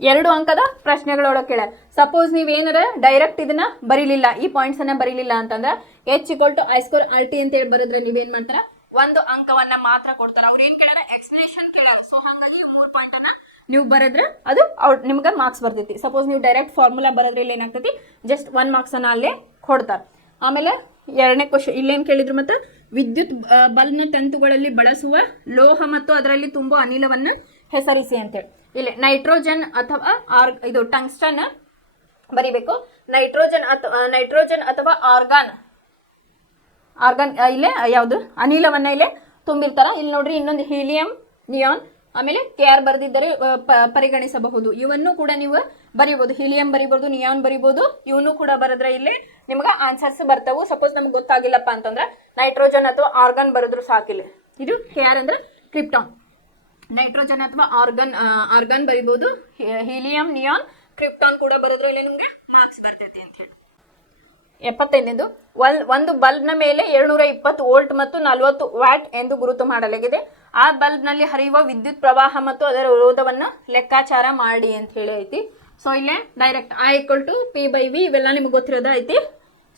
2 ಅಂಕದ ಪ್ರಶ್ನೆಗಳೊಳಗೆ ಕೇಳ. ಸಪೋಸ್ ನೀವೇನಾರ ಡೈರೆಕ್ಟ್ ಇದನ್ನ ಬರೀಲಿಲ್ಲ, ಈ ಪಾಯಿಂಟ್ಸ್ ಅನ್ನ ಬರೀಲಿಲ್ಲ ಅಂತಂದ್ರೆ H=I²RT ಅಂತ ಹೇಳಿ ಬರೆದ್ರೆ ನೀವೇನ್ ಮಾಡ್ತಾರ 1 ಅಂಕವನ್ನ ಮಾತ್ರ ಕೊಡ್ತಾರ. ಅವ್ರು ಏನ್ ಕೇಳ್ಯಾರ ಎಕ್ಸ್ಪ್ಲನೇಷನ್ ಕೇಳ್ಯಾರ. ಸೊ ಹಾಗಾಗಿ 3 ಪಾಯಿಂಟ್ ಅನ್ನ ನೀವು ಬರೆದ್ರೆ ಅದು ನಿಮ್ಗೆ ಮಾರ್ಕ್ಸ್ ಬರ್ತೈತಿ. ಸಪೋಸ್ ನೀವು ಡೈರೆಕ್ಟ್ ಫಾರ್ಮುಲಾ ಬರೆದ್ರೆ ಇಲ್ಲಿ ಏನಾಗ್ತೈತಿ ಜಸ್ಟ್ 1 ಮಾರ್ಕ್ಸ್ ಅನ್ನ ಅಲ್ಲೇ ಕೊಡ್ತಾರೆ. ಆಮೇಲೆ 2ನೇ ಕ್ವಶನ್ ಇಲ್ಲೇನ್ ಕೇಳಿದ್ರು ಮತ್ತೆ ವಿದ್ಯುತ್ ಬಲ್ಬ್ನ ತಂತುಗಳಲ್ಲಿ ಬಳಸುವ ಲೋಹ ಮತ್ತು ಅದರಲ್ಲಿ ತುಂಬುವ ಅನಿಲವನ್ನು ಹೆಸರಿಸಿ ಅಂತೇಳಿ. ಇಲ್ಲಿ ನೈಟ್ರೋಜನ್ ಅಥವಾ ಇದು ಟಂಗ್ಸ್ಟನ್ ಬರಿಬೇಕು. ನೈಟ್ರೋಜನ್ ಅಥವಾ ಆರ್ಗಾನ್ ಇಲ್ಲೇ ಯಾವುದು ಅನಿಲವನ್ನ ಇಲ್ಲೇ ತುಂಬಿರ್ತಾರ. ಇಲ್ಲಿ ನೋಡ್ರಿ ಇನ್ನೊಂದು ಹೀಲಿಯಂ, ನಿಯಾನ್, ಆಮೇಲೆ KR ಬರೆದಿದ್ದರೆ ಪರಿಗಣಿಸಬಹುದು. ಇವನ್ನು ಕೂಡ ನೀವು ಬರೀಬಹುದು. Helium ಬರಿಬಹುದು, neon ಬರಿಬಹುದು. ಇವನು ಕೂಡ ಬರೆದ್ರೆ ಇಲ್ಲಿ ನಿಮ್ಗೆ ಆನ್ಸರ್ಸ್ ಬರ್ತಾವು. ಸಪೋಸ್ ನಮ್ಗೆ ಗೊತ್ತಾಗಿಲ್ಲಪ್ಪ ಅಂತಂದ್ರೆ ನೈಟ್ರೋಜನ್ ಅಥವಾ ಆರ್ಗಾನ್ ಬರೆದ್ರು ಸಾಕಿಲ್ಲ. ಇದು KR ಅಂದ್ರೆ ಕ್ರಿಪ್ಟಾನ್. ನೈಟ್ರೋಜನ್ ಅಥವಾ ಆರ್ಗಾನ್ ಬರಿಬಹುದು. ಹೀಲಿಯಂ, ನಿಯಾನ್, ಕ್ರಿಪ್ಟಾನ್ ಕೂಡ ಬರೆದ್ರೆ ಇಲ್ಲಿ ನಿಮ್ಗೆ ಮಾರ್ಕ್ಸ್ ಬರ್ತೈತಿ ಅಂತ ಹೇಳಿ. 75ನೇದು ಒಂದು ಬಲ್ಬ್ನ ಮೇಲೆ 220 ವೋಲ್ಟ್ ಮತ್ತು 40 ವ್ಯಾಟ್ ಎಂದು ಗುರುತು ಮಾಡಲಾಗಿದೆ. ಆ ಬಲ್ಬ್ನಲ್ಲಿ ಹರಿಯುವ ವಿದ್ಯುತ್ ಪ್ರವಾಹ ಮತ್ತು ಅದರ ರೋಧವನ್ನು ಲೆಕ್ಕಾಚಾರ ಮಾಡಿ ಅಂತ ಹೇಳಿ ಐತಿ. ಸೊ ಇಲ್ಲೇ ಡೈರೆಕ್ಟ್ I=P/V ಇವೆಲ್ಲ ನಿಮ್ಗೆ ಗೊತ್ತಿರೋದು ಐತಿ.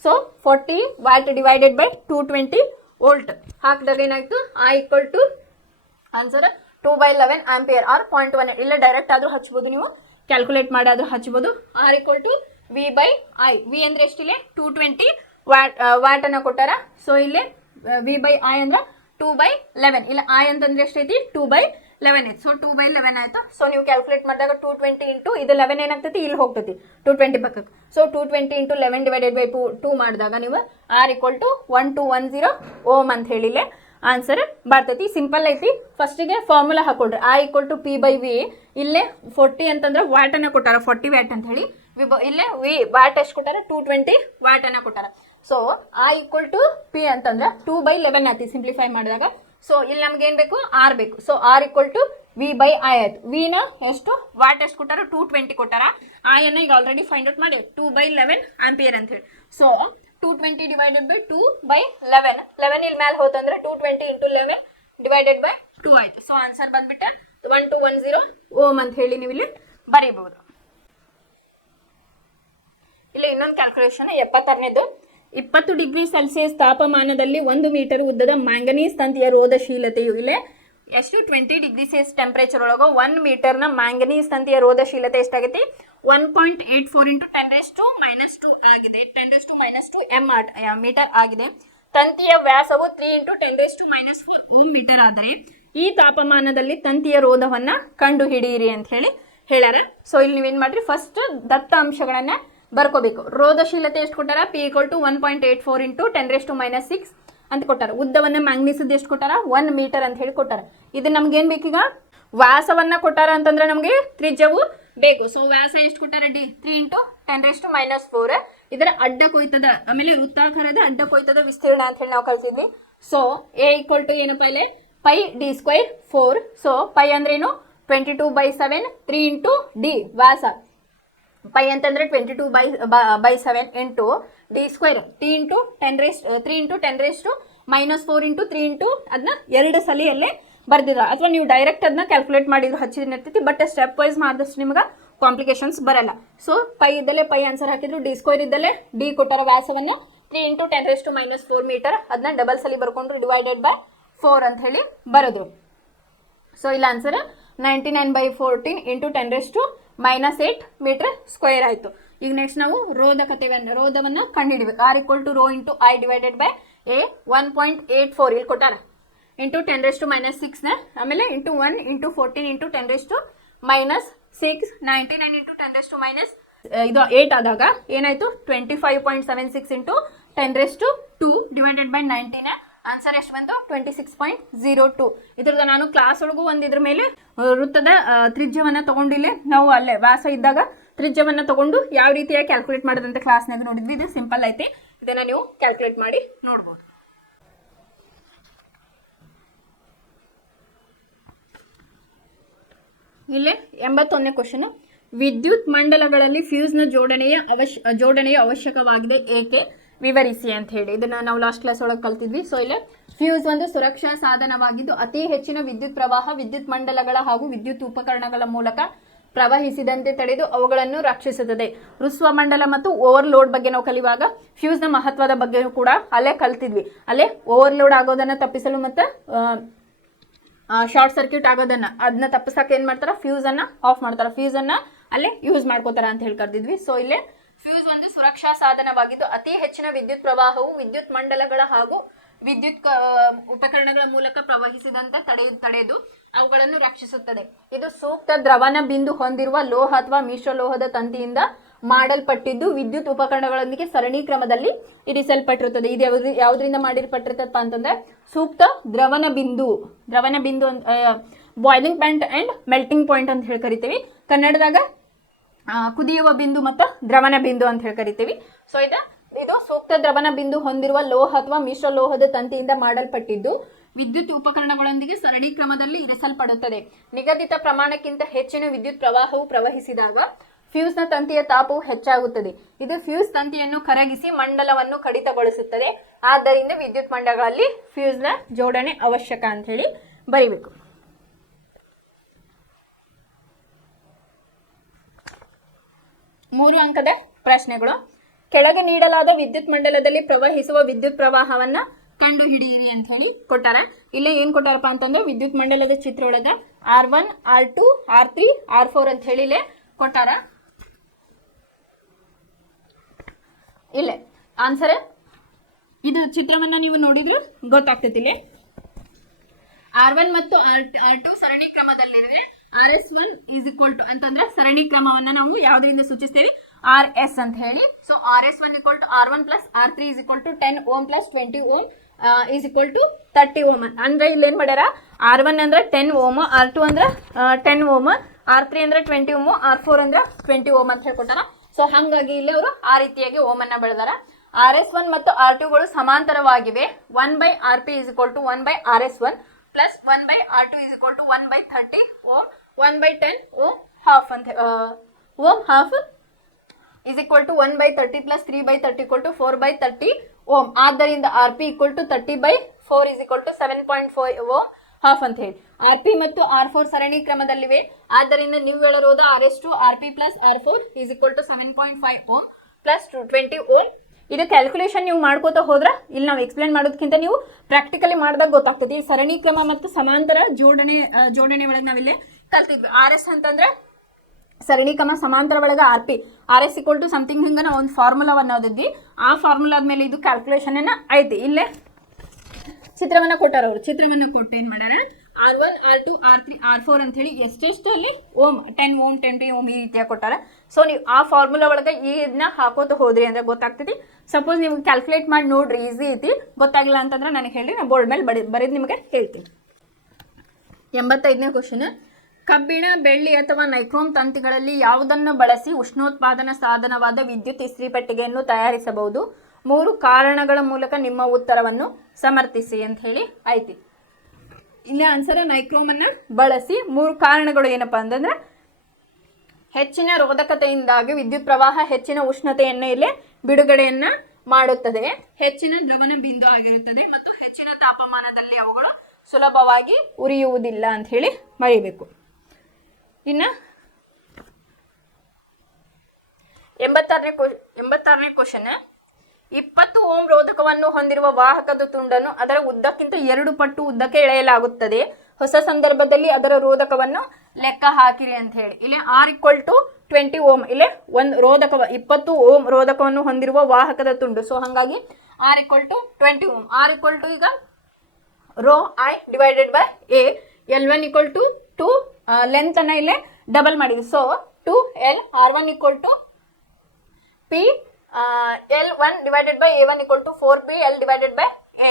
So 40 watt divided by 220 volt ಹಾಕಿದಾಗ ಏನಾಯ್ತು I= ಆನ್ಸರ್ 2/11 ಆಂಪಿಯರ್ ಆರ್ 0.1. ಇಲ್ಲ ಡೈರೆಕ್ಟ್ ಆದ್ರೂ ಹಚ್ಬೋದು, ನೀವು ಕ್ಯಾಲ್ಕುಲೇಟ್ ಮಾಡಿ ಆದ್ರೂ ಹಚ್ಬೋದು. R=V/I. ವಿ ಅಂದ್ರೆ ಎಷ್ಟಿಲ್ಲ 220 ವ್ಯಾಟ್ ಅನ್ನ ಕೊಟ್ಟಾರ. ಸೊ ಇಲ್ಲಿ V/I ಅಂದ್ರೆ 2/11. ಇಲ್ಲ I ಅಂತಂದ್ರೆ ಎಷ್ಟೈತಿ 2/11 ಐತಿ. ಸೊ 2/11 ಆಯ್ತು. ಸೊ ನೀವು ಕ್ಯಾಲ್ಕುಲೇಟ್ ಮಾಡಿದಾಗ 220 ಇಂಟು ಇದು 11 ಏನಾಗ್ತೈತಿ ಇಲ್ಲಿ ಹೋಗ್ತೈತಿ 220 ಪಕ್ಕಕ್ಕೆ. ಸೊ 220 ಇಂಟು 11 ಡಿವೈಡೆಡ್ ಬೈ 2 ಮಾಡಿದಾಗ ನೀವು R=1210 ಓಮ್ ಅಂತ ಹೇಳಿಲ್ಲ ಆನ್ಸರ್ ಬರ್ತೈತಿ. ಸಿಂಪಲ್ ಐತಿ. ಫಸ್ಟಿಗೆ ಫಾರ್ಮುಲಾ ಹಾಕೊಳ್ರಿ. I=P/V. ಇಲ್ಲೇ 40 ಅಂತಂದ್ರೆ ವ್ಯಾಟ್ ಅನ್ನ ಕೊಟ್ಟಾರ, 40 ವ್ಯಾಟ್ ಅಂತ ಹೇಳಿ. ಇಲ್ಲೇ ವ್ಯಾಟ್ ಎಷ್ಟು ಕೊಟ್ಟಾರ 220 ವ್ಯಾಟ್ ಅನ್ನ ಕೊಟ್ಟಾರ. ಸೊ I=P ಅಂತಂದ್ರೆ 2/11 ಆಯ್ತು ಸಿಂಪ್ಲಿಫೈ ಮಾಡಿದಾಗ. ಸೊ ಇಲ್ಲಿ ನಮ್ಗೆ ಏನ್ ಬೇಕು R ಬೇಕು. ಸೊ R=V/I ಆಯ್ತು. ವಿನ ಎಷ್ಟು ವ್ಯಾಟ್ ಎಷ್ಟು ಕೊಟ್ಟಾರ 220 ಕೊಟ್ಟಾರ. I ಅನ್ನ ಈಗ ಆಲ್ರೆಡಿ ಫೈಂಡ್ ಔಟ್ ಮಾಡಿ 2/11 ಆಂಪಿಯರ್ ಅಂತ ಹೇಳಿ. So 220 divided by 2/11. 11 ಇಲ್ಲಿ ಮೇಲೆ ಹೋತಂದ್ರೆ 220 ಇಂಟು 11 ಡಿವೈಡೆಡ್ ಬೈ 2 ಆಯ್ತು. ಸೊ ಆನ್ಸರ್ ಬಂದ್ಬಿಟ್ಟು 1210 ಓಮ್ ಅಂತ ಹೇಳಿ ನೀವು ಇಲ್ಲಿ ಬರೀಬಹುದು. ಇಲ್ಲಿ ಇನ್ನೊಂದು ಕ್ಯಾಲ್ಕುಲೇಷನ್ 76ನೇದು 20 ಡಿಗ್ರಿ ಸೆಲ್ಸಿಯಸ್ ತಾಪಮಾನದಲ್ಲಿ 1 ಮೀಟರ್ ಉದ್ದದ ಮ್ಯಾಂಗನೀಸ್ ತಂತಿಯ ರೋಧಶೀಲತೆಯು ಇಲ್ಲೇ ಎಷ್ಟು 20 ಡಿಗ್ರಿ ಸೆಲ್ಸಿಯಸ್ ಟೆಂಪರೇಚರ್ ಒಳಗೆ 1 ಮೀಟರ್ನ ಮ್ಯಾಂಗನೀಸ್ ತಂತಿಯ ರೋಧಶೀಲತೆ ಎಷ್ಟಾಗೈತಿ 1.84 ಇಂಟು 10⁻² ಆಗಿದೆ. 10⁻² ಮೀಟರ್ ಆಗಿದೆ. ತಂತಿಯ ವ್ಯಾಸವು 3 ಇಂಟು 10⁻⁴ ಓಮ್ ಮೀಟರ್ ಆದರೆ ಈ ತಾಪಮಾನದಲ್ಲಿ ತಂತಿಯ ರೋಧವನ್ನ ಕಂಡು ಹಿಡಿಯಿರಿ ಅಂತ ಹೇಳಿ ಹೇಳ್ಯಾರ. ಸೊ ಇಲ್ಲಿ ನೀವೇನ್ ಮಾಡ್ರಿ ಫಸ್ಟ್ ದತ್ತಾಂಶಗಳನ್ನ ಬರ್ಕೋಬೇಕು. ರೋಧಶೀಲತೆ ಎಷ್ಟು ಕೊಟ್ಟಾರ P=1.84 ಇಂಟು 10⁻⁶ ಅಂತ ಕೊಟ್ಟಾರ. ಉದ್ದವನ್ನ ಮ್ಯಾಂಗ್ನೀಸದ ಎಷ್ಟು ಕೊಟ್ಟಾರ 1 ಮೀಟರ್ ಅಂತ ಹೇಳಿ ಕೊಟ್ಟಾರ. ಇದು ನಮ್ಗೆ ಏನ್ ಬೇಕೀಗ ವ್ಯಾಸವನ್ನ ಕೊಟ್ಟಾರ ಅಂತಂದ್ರೆ ನಮ್ಗೆ ತ್ರಿಜ್ಯವು ಬೇಕು. ಸೊ ವ್ಯಾಸ ಎಷ್ಟು ಕೊಟ್ಟಾರ 3 ಇಂಟು 10⁻⁴. ಇದರ ಅಡ್ಡ ಕೊಯ್ತದ ಆಮೇಲೆ ವೃತ್ತಾಕಾರದ ಅಡ್ಡ ಕೊಯ್ತದ ವಿಸ್ತೀರ್ಣ ಅಂತ ಹೇಳಿ ನಾವು ಕಲ್ತಿದ್ವಿ. ಸೊ A= ಏನಪ್ಪ ಇಲ್ಲಿ πd² 4. ಸೊ ಪೈ ಅಂದ್ರೇನು 22/7 3 ಇಂಟು ಡಿ ವ್ಯಾಸ. ಪೈ ಅಂತಂದ್ರೆ 22/7 into d² T into 3 into 10⁻⁴ into 3 into ಅದನ್ನ 2 ಸಲಿಯಲ್ಲೇ ಬರ್ದಿದ್ರ ಅಥವಾ ನೀವು ಡೈರೆಕ್ಟ್ ಅದನ್ನ ಕ್ಯಾಲ್ಕುಲೇಟ್ ಮಾಡಿದ್ರು ಹಚ್ಚಿದ ಇರ್ತೈತಿ. ಬಟ್ ಸ್ಟೆಪ್ ವೈಸ್ ಮಾಡಿದಷ್ಟು ನಿಮ್ಗೆ ಕಾಂಪ್ಲಿಕೇಶನ್ಸ್ ಬರಲ್ಲ. ಸೊ ಪೈ ಇದ್ದಲ್ಲೇ ಪೈ ಆನ್ಸರ್ ಹಾಕಿದ್ರು, d² ಇದ್ದಲ್ಲೇ ಡಿ ಕೊಟ್ಟಾರ ವ್ಯಾಸವನ್ನ 3 ಇಂಟು 10⁻⁴ ಮೀಟರ್. ಅದನ್ನ ಡಬಲ್ ಸಲಿ ಬರ್ಕೊಂಡ್ರು ಡಿವೈಡೆಡ್ ಬೈ 4 ಅಂತ ಹೇಳಿ ಬರೋದು. ಸೊ ಇಲ್ಲ ಆನ್ಸರ್ 99/14 ಇಂಟು 10⁻⁻8 ಮೀಟರ್ ಸ್ಕ್ವೇರ್ ಆಯಿತು. ಈಗ ನೆಕ್ಸ್ಟ್ ನಾವು ರೋಧವನ್ನ ಕಂಡುಹಿಡಬೇಕು. R=ρ into I divided by A 1.84 ಇಲ್ಲಿ ಕೊಟ್ಟಾರ ಇಂಟು 10⁻⁶ ಆಮೇಲೆ ಇಂಟು 1 ಇಂಟು 14 ಇಂಟು 10⁻⁻6 99 ಇಂಟು 10⁻⁻8 ಇದು 8 ಆದಾಗ ಏನಾಯ್ತು 25.76 ಇಂಟು 10⁻² ಡಿವೈಡೆಡ್ ಬೈ 19 ಆನ್ಸರ್ ಎಷ್ಟು ಬಂತು 26.02. ಇದ್ರದ್ದು ನಾನು ಕ್ಲಾಸ್ ಒಳಗೂ ಇದ್ರ ಮೇಲೆ ವೃತ್ತದ ತ್ರಿಜ್ಯವನ್ನ ತಗೊಂಡಿಲ್ಲೇ ನಾವು ಅಲ್ಲೇ ವ್ಯಾಸ ಇದ್ದಾಗ ತ್ರಿಜ್ಯವನ್ನ ತಗೊಂಡು ಯಾವ ರೀತಿಯಾಗಿ ಕ್ಯಾಲ್ಕುಲೇಟ್ ಮಾಡೋದಂತ ಕ್ಲಾಸ್ನಾಗ ನೋಡಿದ್ವಿ. ಇದು ಸಿಂಪಲ್ ಐತೆ, ಇದನ್ನ ನೀವು ಕ್ಯಾಲ್ಕುಲೇಟ್ ಮಾಡಿ ನೋಡ್ಬೋದು. ಇಲ್ಲೇ 81ನೇ ಕ್ವಶನ್, ವಿದ್ಯುತ್ ಮಂಡಲಗಳಲ್ಲಿ ಫ್ಯೂಸ್ನ ಜೋಡಣೆಯ ಅವಶ್ಯಕವಾಗಿದೆ ಏಕೆ ವಿವರಿಸಿ ಅಂತ ಹೇಳಿ. ಇದನ್ನ ನಾವು ಲಾಸ್ಟ್ ಕ್ಲಾಸ್ ಒಳಗೆ ಕಲ್ತಿದ್ವಿ. ಸೊ ಇಲ್ಲ ಫ್ಯೂಸ್ ಒಂದು ಸುರಕ್ಷಾ ಸಾಧನವಾಗಿದ್ದು ಅತಿ ಹೆಚ್ಚಿನ ವಿದ್ಯುತ್ ಪ್ರವಾಹ ವಿದ್ಯುತ್ ಮಂಡಲಗಳ ಹಾಗೂ ವಿದ್ಯುತ್ ಉಪಕರಣಗಳ ಮೂಲಕ ಪ್ರವಹಿಸಿದಂತೆ ತಡೆದು ಅವುಗಳನ್ನು ರಕ್ಷಿಸುತ್ತದೆ. ಹೃಸ್ವ ಮಂಡಲ ಮತ್ತು ಓವರ್ಲೋಡ್ ಬಗ್ಗೆ ನಾವು ಕಲಿಯುವಾಗ ಫ್ಯೂಸ್ನ ಮಹತ್ವದ ಬಗ್ಗೆ ಕೂಡ ಅಲ್ಲೇ ಕಲ್ತಿದ್ವಿ. ಅಲ್ಲೇ ಓವರ್ಲೋಡ್ ಆಗೋದನ್ನ ತಪ್ಪಿಸಲು ಮತ್ತು ಶಾರ್ಟ್ ಸರ್ಕ್ಯೂಟ್ ಅದನ್ನ ತಪ್ಪಿಸಕ್ಕೆ ಏನ್ ಮಾಡ್ತಾರ, ಫ್ಯೂಸ್ ಅನ್ನ ಆಫ್ ಮಾಡ್ತಾರ, ಫ್ಯೂಸ್ ಅನ್ನ ಅಲ್ಲೇ ಯೂಸ್ ಮಾಡ್ಕೋತಾರ ಅಂತ ಹೇಳಿ ಕರೆದಿದ್ವಿ. ಸೊ ಇಲ್ಲೇ ಫ್ಯೂಸ್ ಒಂದು ಸುರಕ್ಷಾ ಸಾಧನವಾಗಿದ್ದು ಅತಿ ಹೆಚ್ಚಿನ ವಿದ್ಯುತ್ ಪ್ರವಾಹವು ವಿದ್ಯುತ್ ಮಂಡಲಗಳ ಹಾಗೂ ವಿದ್ಯುತ್ ಉಪಕರಣಗಳ ಮೂಲಕ ಪ್ರವಹಿಸಿದಂತೆ ತಡೆದು ಅವುಗಳನ್ನು ರಕ್ಷಿಸುತ್ತದೆ. ಇದು ಸೂಕ್ತ ದ್ರವನ ಬಿಂದು ಹೊಂದಿರುವ ಲೋಹ ಅಥವಾ ಮಿಶ್ರಲೋಹದ ತಂತಿಯಿಂದ ಮಾಡಲ್ಪಟ್ಟಿದ್ದು ವಿದ್ಯುತ್ ಉಪಕರಣಗಳೊಂದಿಗೆ ಸರಣಿ ಕ್ರಮದಲ್ಲಿ ಇರಿಸಲ್ಪಟ್ಟಿರುತ್ತದೆ. ಇದು ಯಾವುದರಿಂದ ಮಾಡಿರ್ಪಟ್ಟಿರ್ತಪ್ಪ ಅಂತಂದ್ರೆ ಸೂಕ್ತ ದ್ರವನ ಬಿಂದು boiling point and melting point ಅಂತ ಹೇಳಿ ಕರಿತೀವಿ. ಕನ್ನಡದಾಗ ಕುದಿಯುವ ಬಿಂದು ಮತ್ತು ದ್ರವನ ಬಿಂದು ಅಂತ ಹೇಳಿ ಕರಿತೀವಿ. ಸೊ ಇದು ಸೂಕ್ತ ದ್ರವನ ಬಿಂದು ಹೊಂದಿರುವ ಲೋಹ ಅಥವಾ ಮಿಶ್ರಲೋಹದ ತಂತಿಯಿಂದ ಮಾಡಲ್ಪಟ್ಟಿದ್ದು ವಿದ್ಯುತ್ ಉಪಕರಣಗಳೊಂದಿಗೆ ಸರಣಿ ಕ್ರಮದಲ್ಲಿ ಇರಿಸಲ್ಪಡುತ್ತದೆ. ನಿಗದಿತ ಪ್ರಮಾಣಕ್ಕಿಂತ ಹೆಚ್ಚಿನ ವಿದ್ಯುತ್ ಪ್ರವಾಹವು ಪ್ರವಹಿಸಿದಾಗ ಫ್ಯೂಸ್ನ ತಂತಿಯ ತಾಪವು ಹೆಚ್ಚಾಗುತ್ತದೆ. ಇದು ಫ್ಯೂಸ್ ತಂತಿಯನ್ನು ಕರಗಿಸಿ ಮಂಡಲವನ್ನು ಕಡಿತಗೊಳಿಸುತ್ತದೆ. ಆದ್ದರಿಂದ ವಿದ್ಯುತ್ ಮಂಡಲಗಳಲ್ಲಿ ಫ್ಯೂಸ್ನ ಜೋಡಣೆ ಅವಶ್ಯಕ ಅಂತ ಹೇಳಿ ಬರೀಬೇಕು. ಮೂರು ಅಂಕದ ಪ್ರಶ್ನೆಗಳು. ಕೆಳಗೆ ನೀಡಲಾದ ವಿದ್ಯುತ್ ಮಂಡಲದಲ್ಲಿ ಪ್ರವಹಿಸುವ ವಿದ್ಯುತ್ ಪ್ರವಾಹವನ್ನ ಕಂಡು ಹಿಡಿಯಿರಿ ಅಂತ ಹೇಳಿ ಕೊಟ್ಟಾರ. ಇಲ್ಲೇ ಏನ್ ಕೊಟ್ಟಾರಪ್ಪ ಅಂತಂದ್ರೆ ವಿದ್ಯುತ್ ಮಂಡಲದ ಚಿತ್ರ ಒಳಗ R1 R2 R3 R4 ಅಂತ ಹೇಳಿ ಇಲ್ಲೇ ಕೊಟ್ಟಾರ. ಇಲ್ಲೇ ಆನ್ಸರ್ ಇದು ಚಿತ್ರವನ್ನ ನೀವು ನೋಡಿದ್ರು ಗೊತ್ತಾಗ್ತೈತಿ. ಇಲ್ಲಿ R1 ಮತ್ತು R2 ಸರಣಿ ಕ್ರಮದಲ್ಲಿದೆ. RS1 ಈಸ್ ಈಕ್ವಲ್ ಟು ಅಂತಂದ್ರೆ ಸರಣಿ ಕ್ರಮವನ್ನ ನಾವು ಯಾವ್ದರಿಂದ ಸೂಚಿಸ್ತೇವೆ, RS ಅಂತ ಹೇಳಿ. So RS1 equal to R1 plus R3 is equal to 10 ohm plus 20 ohm is equal to 30 ohm. ಅಂದ್ರೆ ಇಲ್ಲಿ ಏನ್ ಮಾಡ್ಯಾರ, R1 ಅಂದ್ರೆ 10 ಓಮ್, R2 ಅಂದ್ರೆ 10 ಓಮ್, R3 ಅಂದ್ರೆ 20 ಓಮ್, R4 ಅಂದ್ರೆ 20 ಓಮ್ ಅಂತ ಹೇಳ್ಕೊತಾರ. ಸೊ ಹಾಗಾಗಿ ಇಲ್ಲಿ ಅವರು ಆ ರೀತಿಯಾಗಿ ಓಮ್ ಅನ್ನ ಬೆಳೆದಾರ. RS1 ಮತ್ತು R2ಗಳು ಸಮಾಂತರವಾಗಿವೆ. 1/RP is equal to 1/RS1 plus 1/R2 is equal to 1/30 ohm 1/10 ohm half ಅಂತ ohm half is equal to 1/30 plus 3/30 equal to 4/30 ohm. ಆದ್ದರಿಂದ RP equal to 30/4 is equal to 7.4 ohm half ಅಂತ ಹೇಳಿ. RP ಮತ್ತು R4 ಸರಣಿ ಕ್ರಮದಲ್ಲಿವೆ. ಆದ್ದರಿಂದ ನೀವು ಹೇಳೋದು RS2 RP plus R4 is equal to 7.5 ohm plus 20 ohm. ಇದು ಕ್ಯಾಲ್ಕುಲೇಷನ್ ನೀವು ಮಾಡ್ಕೋತಾ ಹೋದ್ರೆ ಇಲ್ಲಿ ನಾವು ಎಕ್ಸ್ಪ್ಲೇನ್ ಮಾಡೋದಕ್ಕಿಂತ ನೀವು ಪ್ರಾಕ್ಟಿಕಲಿ ಮಾಡಿದಾಗ ಗೊತ್ತಾಗ್ತದೆ. ಈ ಸರಣಿ ಕ್ರಮ ಮತ್ತು ಸಮಾಂತರ ಜೋಡಣೆ ಒಳಗೆ ನಾವಿಲ್ಲಿ ಕಲ್ತಿದ್ವಿ. RS ಅಂತಂದ್ರೆ ಸರಣಿ ಕ್ರಮ, ಸಮಾಂತರ ಒಳಗೆ RP RS equal to something ಹಿಂಗೆ ನಾವು ಒಂದು ಫಾರ್ಮುಲಾವನ್ನು ಓದಿದ್ವಿ. ಆ ಫಾರ್ಮುಲಾದ ಮೇಲೆ ಇದು ಕ್ಯಾಲ್ಕುಲೇಷನ್ ಐತಿ. ಇಲ್ಲೇ ಚಿತ್ರವನ್ನ ಕೊಟ್ಟಾರ ಅವರು. ಚಿತ್ರವನ್ನ ಕೊಟ್ಟು ಏನು ಮಾಡ್ಯಾರ, R1 R2 R3 R4 ಅಂತ ಹೇಳಿ ಎಷ್ಟೆಷ್ಟು ಅಲ್ಲಿ ಓಮ್ 10 ಓಮ್ 20 ಓಮ್ ಈ ರೀತಿಯಾಗಿ ಕೊಟ್ಟಾರ. ಸೊ ನೀವು ಆ ಫಾರ್ಮುಲಾ ಒಳಗೆ ಇದನ್ನ ಹಾಕೋತ ಹೋದ್ರಿ ಅಂದ್ರೆ ಗೊತ್ತಾಗ್ತೈತಿ. ಸಪೋಸ್ ನೀವು ಕ್ಯಾಲ್ಕುಲೇಟ್ ಮಾಡಿ ನೋಡ್ರಿ, ಈಸಿ ಐತಿ. ಗೊತ್ತಾಗಿಲ್ಲ ಅಂತಂದ್ರೆ ನನಗೆ ಹೇಳಿ, ನಾನು ಬೋರ್ಡ್ ಮೇಲೆ ಬರೀದ್ ನಿಮಗೆ ಹೇಳ್ತೀನಿ. 85ನೇ ಕ್ವಶನ್, ಕಬ್ಬಿಣ, ಬೆಳ್ಳಿ ಅಥವಾ ನೈಕ್ರೋಮ್ ತಂತಿಗಳಲ್ಲಿ ಯಾವುದನ್ನು ಬಳಸಿ ಉಷ್ಣೋತ್ಪಾದನಾ ಸಾಧನವಾದ ವಿದ್ಯುತ್ ಇಸ್ತ್ರಿ ಪೆಟ್ಟಿಗೆಯನ್ನು ತಯಾರಿಸಬಹುದು? 3 ಕಾರಣಗಳ ಮೂಲಕ ನಿಮ್ಮ ಉತ್ತರವನ್ನು ಸಮರ್ಥಿಸಿ ಅಂತ ಹೇಳಿ ಐತಿ. ಇಲ್ಲಿ ಆನ್ಸರ್ ನೈಕ್ರೋಮ್ ಅನ್ನ ಬಳಸಿ 3 ಕಾರಣಗಳು ಏನಪ್ಪಾ ಅಂತಂದ್ರೆ ಹೆಚ್ಚಿನ ರೋಧಕತೆಯಿಂದಾಗಿ ವಿದ್ಯುತ್ ಪ್ರವಾಹ ಹೆಚ್ಚಿನ ಉಷ್ಣತೆಯನ್ನು ಇಲ್ಲಿ ಬಿಡುಗಡೆಯನ್ನ ಮಾಡುತ್ತದೆ, ಹೆಚ್ಚಿನ ದ್ರವನ ಬಿಂದು ಆಗಿರುತ್ತದೆ ಮತ್ತು ಹೆಚ್ಚಿನ ತಾಪಮಾನದಲ್ಲಿ ಅವುಗಳು ಸುಲಭವಾಗಿ ಉರಿಯುವುದಿಲ್ಲ ಅಂತ ಹೇಳಿ ಮರಿಬೇಕು. ಇನ್ನು 86ನೇ ಕ್ವಶನ್, 20 ಓಮ್ ರೋಧಕವನ್ನು ಹೊಂದಿರುವ ವಾಹಕದ ತುಂಡನ್ನು ಅದರ ಉದ್ದಕ್ಕಿಂತ 2 ಪಟ್ಟು ಉದ್ದಕ್ಕೆ ಎಳೆಯಲಾಗುತ್ತದೆ. ಹೊಸ ಸಂದರ್ಭದಲ್ಲಿ ಅದರ ರೋಧಕವನ್ನು ಲೆಕ್ಕ ಹಾಕಿರಿ ಅಂತ ಹೇಳಿ. ಇಲ್ಲಿ R ಈಕ್ವಲ್ ಟು 20 ಓಮ್. ಇಲ್ಲಿ ಒಂದು 20 ಓಮ್ ರೋಧಕವನ್ನು ಹೊಂದಿರುವ ವಾಹಕದ ತುಂಡು. ಸೊ ಹಾಗಾಗಿ R equal to 20 ohm. R equal to ಈಗ rho I divided by A. L1 equal to 2 length ಅನ್ನ ಇಲ್ಲೇ ಡಬಲ್ ಮಾಡಿದ್ವಿ. So 2L R1 equal to P L1 divided by A1 equal to 4P L divided by A.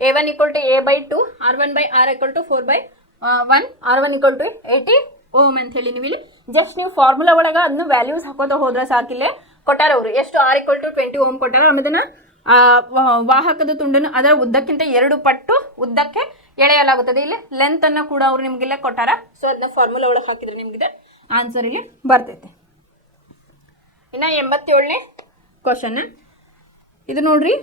A1 equal to A/2, R1 by R equal to 4/1, R1 equal to 80 ohm ಅಂತ ಹೇಳಿ ನೀವು ಇಲ್ಲಿ just ನೀವು formula ಒಳಗೆ ಅದನ್ನು values ಹಾಕೋದು ಹೋದ್ರೆ ಸಾಕಿಲ್ಲೇ ಕೊಟ್ಟಾರ ಅವರು ಎಷ್ಟು R equal to 20 ಓಮ್ ಕೊಟ್ಟಾರ. ಆಮೇಲೆ ವಾಹಕದ ತುಂಡನ್ನು ಅದರ ಉದ್ದಕ್ಕಿಂತ 2 ಪಟ್ಟು ಉದ್ದಕ್ಕೆ ಎಳೆಯಲಾಗುತ್ತದೆ. ಇಲ್ಲಿ ಲೆಂತ್ ಅನ್ನು ಕೂಡ ಅವರು ನಿಮ್ಗೆಲ್ಲ ಕೊಟ್ಟಾರ. ಸೊ ಅದನ್ನ ಫಾರ್ಮುಲಾ ಒಳಗೆ ಹಾಕಿದ್ರೆ ನಿಮ್ಗಿದೆ ಆನ್ಸರ್ ಇಲ್ಲಿ ಬರ್ತೈತೆ. ಇನ್ನು 87ನೇ ಕ್ವಶನ್ ಇದು ನೋಡ್ರಿ,